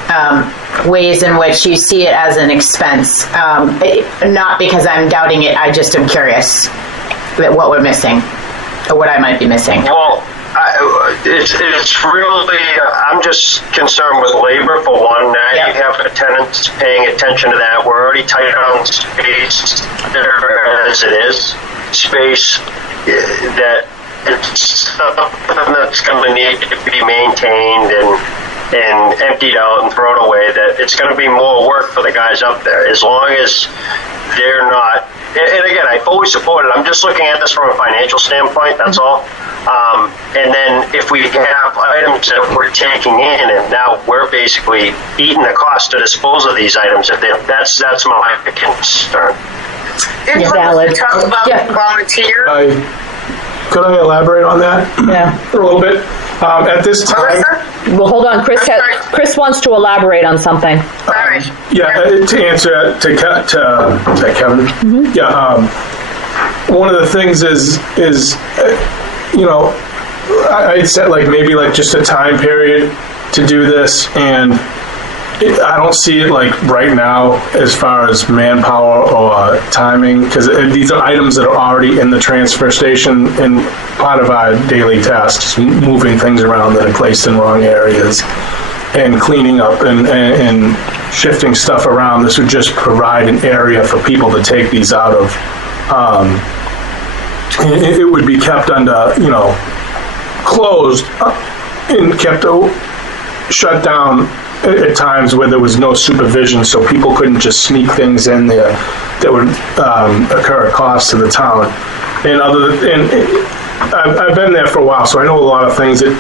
ways in which you see it as an expense. Not because I'm doubting it, I just am curious that what we're missing, or what I might be missing. Well, it's really, I'm just concerned with labor for one. Now Yep. you have the tenants paying attention to that. We're already tight on space there as it is. Space that it's something that's going to need to be maintained and emptied out and thrown away, that it's going to be more work for the guys up there. As long as they're not, and again, I fully support it. I'm just looking at this from a financial standpoint, that's all. And then if we have items that we're taking in and now we're basically eating the cost to dispose of these items, that's my concern. Didn't valid. we talk about volunteer? Could I elaborate on that Yeah. a little bit? At this time, Melissa? Well, hold on. Chris I'm sorry. Chris wants to elaborate on something. All right. to answer to Kevin, one of the things is I'd set maybe just a time period to do this, and I don't see it like right now as far as manpower or timing, because these are items that are already in the transfer station and part of our daily tasks, moving things around that are placed in wrong areas and cleaning up and shifting stuff around. This would just provide an area for people to take these out of. It would be kept under, closed and kept shut down at times where there was no supervision, so people couldn't just sneak things in there that would occur at cost to the town. And I've been there for a while, so I know a lot of things that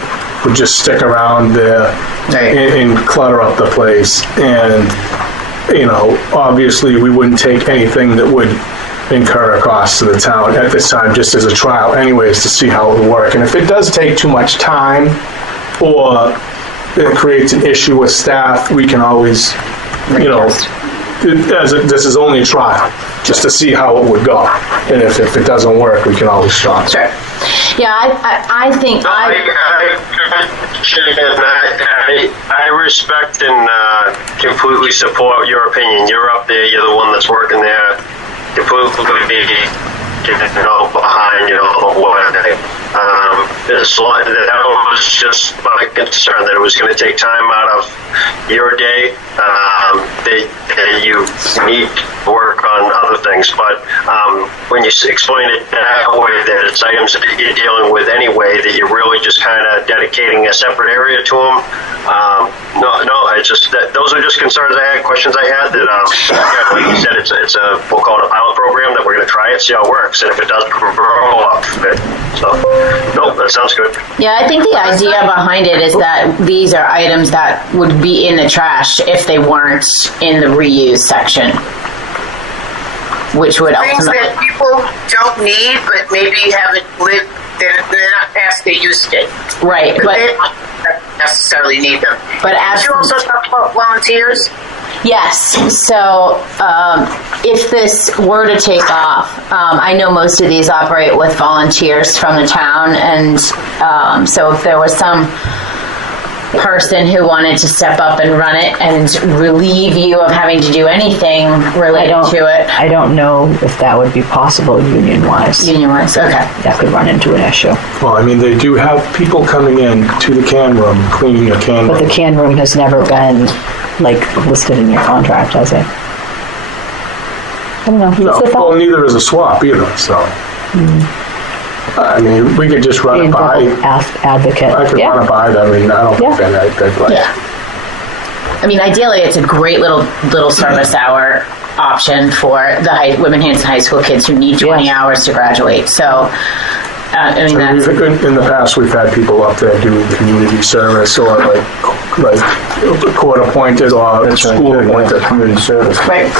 would just stick around there and clutter up the place. And obviously we wouldn't take anything that would incur a cost to the town at this time, just as a trial anyways, to see how it would work. And if it does take too much time or it creates an issue with staff, we can always, this is only a trial, just to see how it would go. And if it doesn't work, we can always stop. Sure. Yeah, I think I respect and completely support your opinion. You're up there, you're the one that's working there. Completely behind, that was just my concern, that it was going to take time out of your day, that you need to work on other things, but when you explain it that way, that it's items that you're dealing with anyway, that you're really just kind of dedicating a separate area to them, it's just that those are just concerns I had, questions I had, that like you said, it's a, we'll call it a pilot program, that we're going to try it, see how it works, and if it does grow up, so that sounds good. Yeah, I think the idea behind it is that these are items that would be in the trash if they weren't in the reuse section, which would Things ultimately... that people don't need, but maybe haven't lived, they're not past their use date. Right, But they but don't necessarily need them. But Did you also talk about volunteers? yes, so if this were to take off, I know most of these operate with volunteers from the town, and so if there was some person who wanted to step up and run it and relieve you of having to do anything related to it. I don't know if that would be possible union-wise. Union-wise, okay. That could run into an issue. Well, I mean, they do have people coming in to the can room, cleaning the can But room. the can room has never been, listed in your contract, has it? I don't know. No, What's the well, thought? neither is a swap either, so. I mean, we could just run it Being by. double advocate. I could Yeah. run it by them. I mean, I don't think Yeah. they'd like. Yeah. I mean, ideally, it's a great little service hour option for the Women Hanson High School kids who need 20 hours to graduate. So, I mean, that's... In the past, we've had people up there doing community service or like court appointed or school appointed. Community service. Right.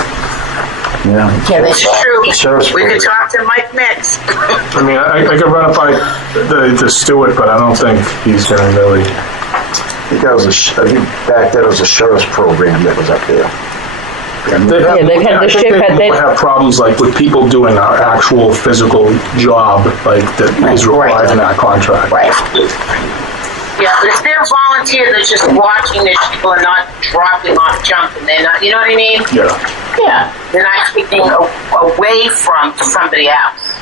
Yeah. Yeah, they It's true. Service We could program. talk to Mike Mix. I mean, I could run it by the Stewart, but I don't think he's going to really. I think that was I think back then it was a sheriff's program that was up there. They've had the ship, but they- have problems like with people doing our actual physical job, like that is required in our contract. Right. Yeah, but if they're volunteers, they're just watching the people and not dropping off junk, and they're not, you know what I mean? Yeah. Yeah. They're not taking away from somebody else.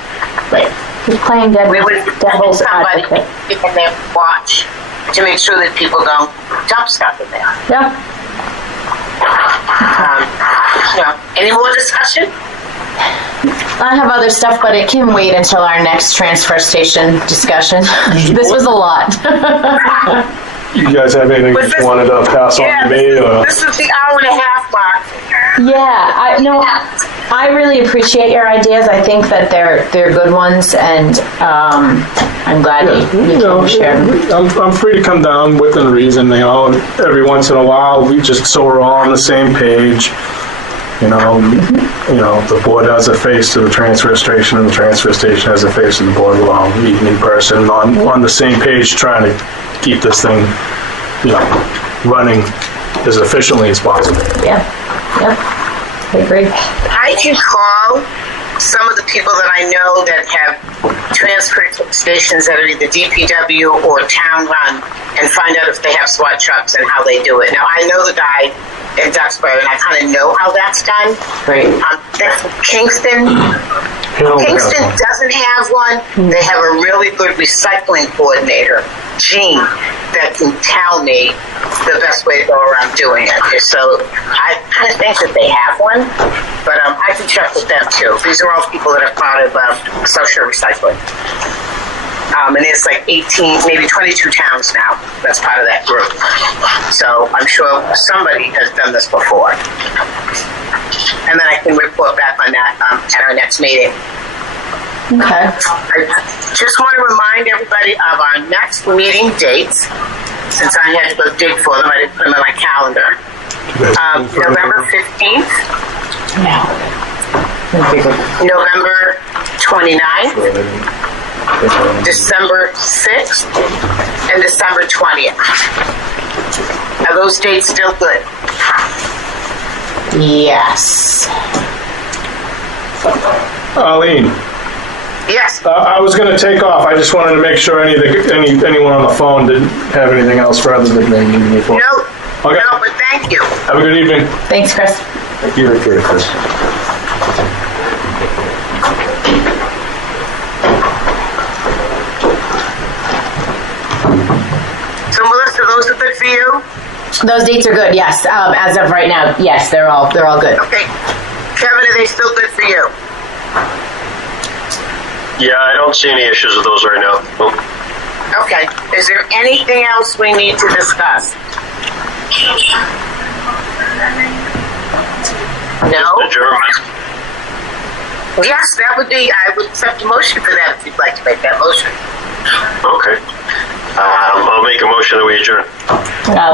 Right. He's playing We would devil's somebody advocate. in there watch to make sure that people don't dump stuff in there. Yeah. Any more discussion? I have other stuff, but it can wait until our next transfer station discussion. This was a lot. You guys have anything But you this- wanted to pass on to me? Or? This is the hour and a half mark. I really appreciate your ideas. I think that they're good ones, and I'm glad you can share them. I'm free to come down within reason, and every once in a while, so we're all on the same page. The board has a face to the transfer station, and the transfer station has a face to the board. We're all meeting in person on the same page, trying to keep this thing, running as efficiently as possible. Yeah. I agree. I can call some of the people that I know that have transfer stations that are either DPW or town run and find out if they have SWAT trucks and how they do it. Now, I know the guy in Duxbury, and I kind of know how that's done. Great. Kingston doesn't have one. They have a really good recycling coordinator, Jean, that can tell me the best way to go around doing it. So I kind of think that they have one, but I can check with them too. These are all people that are part of social recycling. And there's like 18, maybe 22 towns now that's part of that group. So I'm sure somebody has done this before. And then I can report back on that at our next meeting. Okay. I just want to remind everybody of our next meeting dates, since I had to go dig for them. I didn't put them in my calendar. November 15th, November 29th, December 6th, and December 20th. Are those dates still good? Yes. Arlene, Yes. I was going to take off. I just wanted to make sure anyone on the phone didn't have anything else further that they needed me for. No. Okay. No, but thank you. Have a good evening. Thanks, Chris. Thank you. Chris. So Melissa, those are good for you? Those dates are good. Yes. As of right now, yes, they're all good. Okay. Kevin, are they still good for you? Yeah, I don't see any issues with those right now. Nope. Okay. Is there anything else we need to discuss? No? Adjournment. Yes, that would be, I would accept a motion for that if you'd like to make that motion. Okay. I'll make a motion that we adjourn.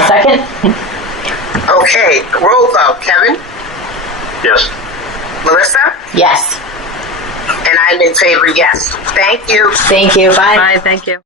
Second? Okay, roll call. Kevin? Yes. Melissa? Yes. And I'm in favor, yes. Thank you. Thank you. Bye. Bye, thank you.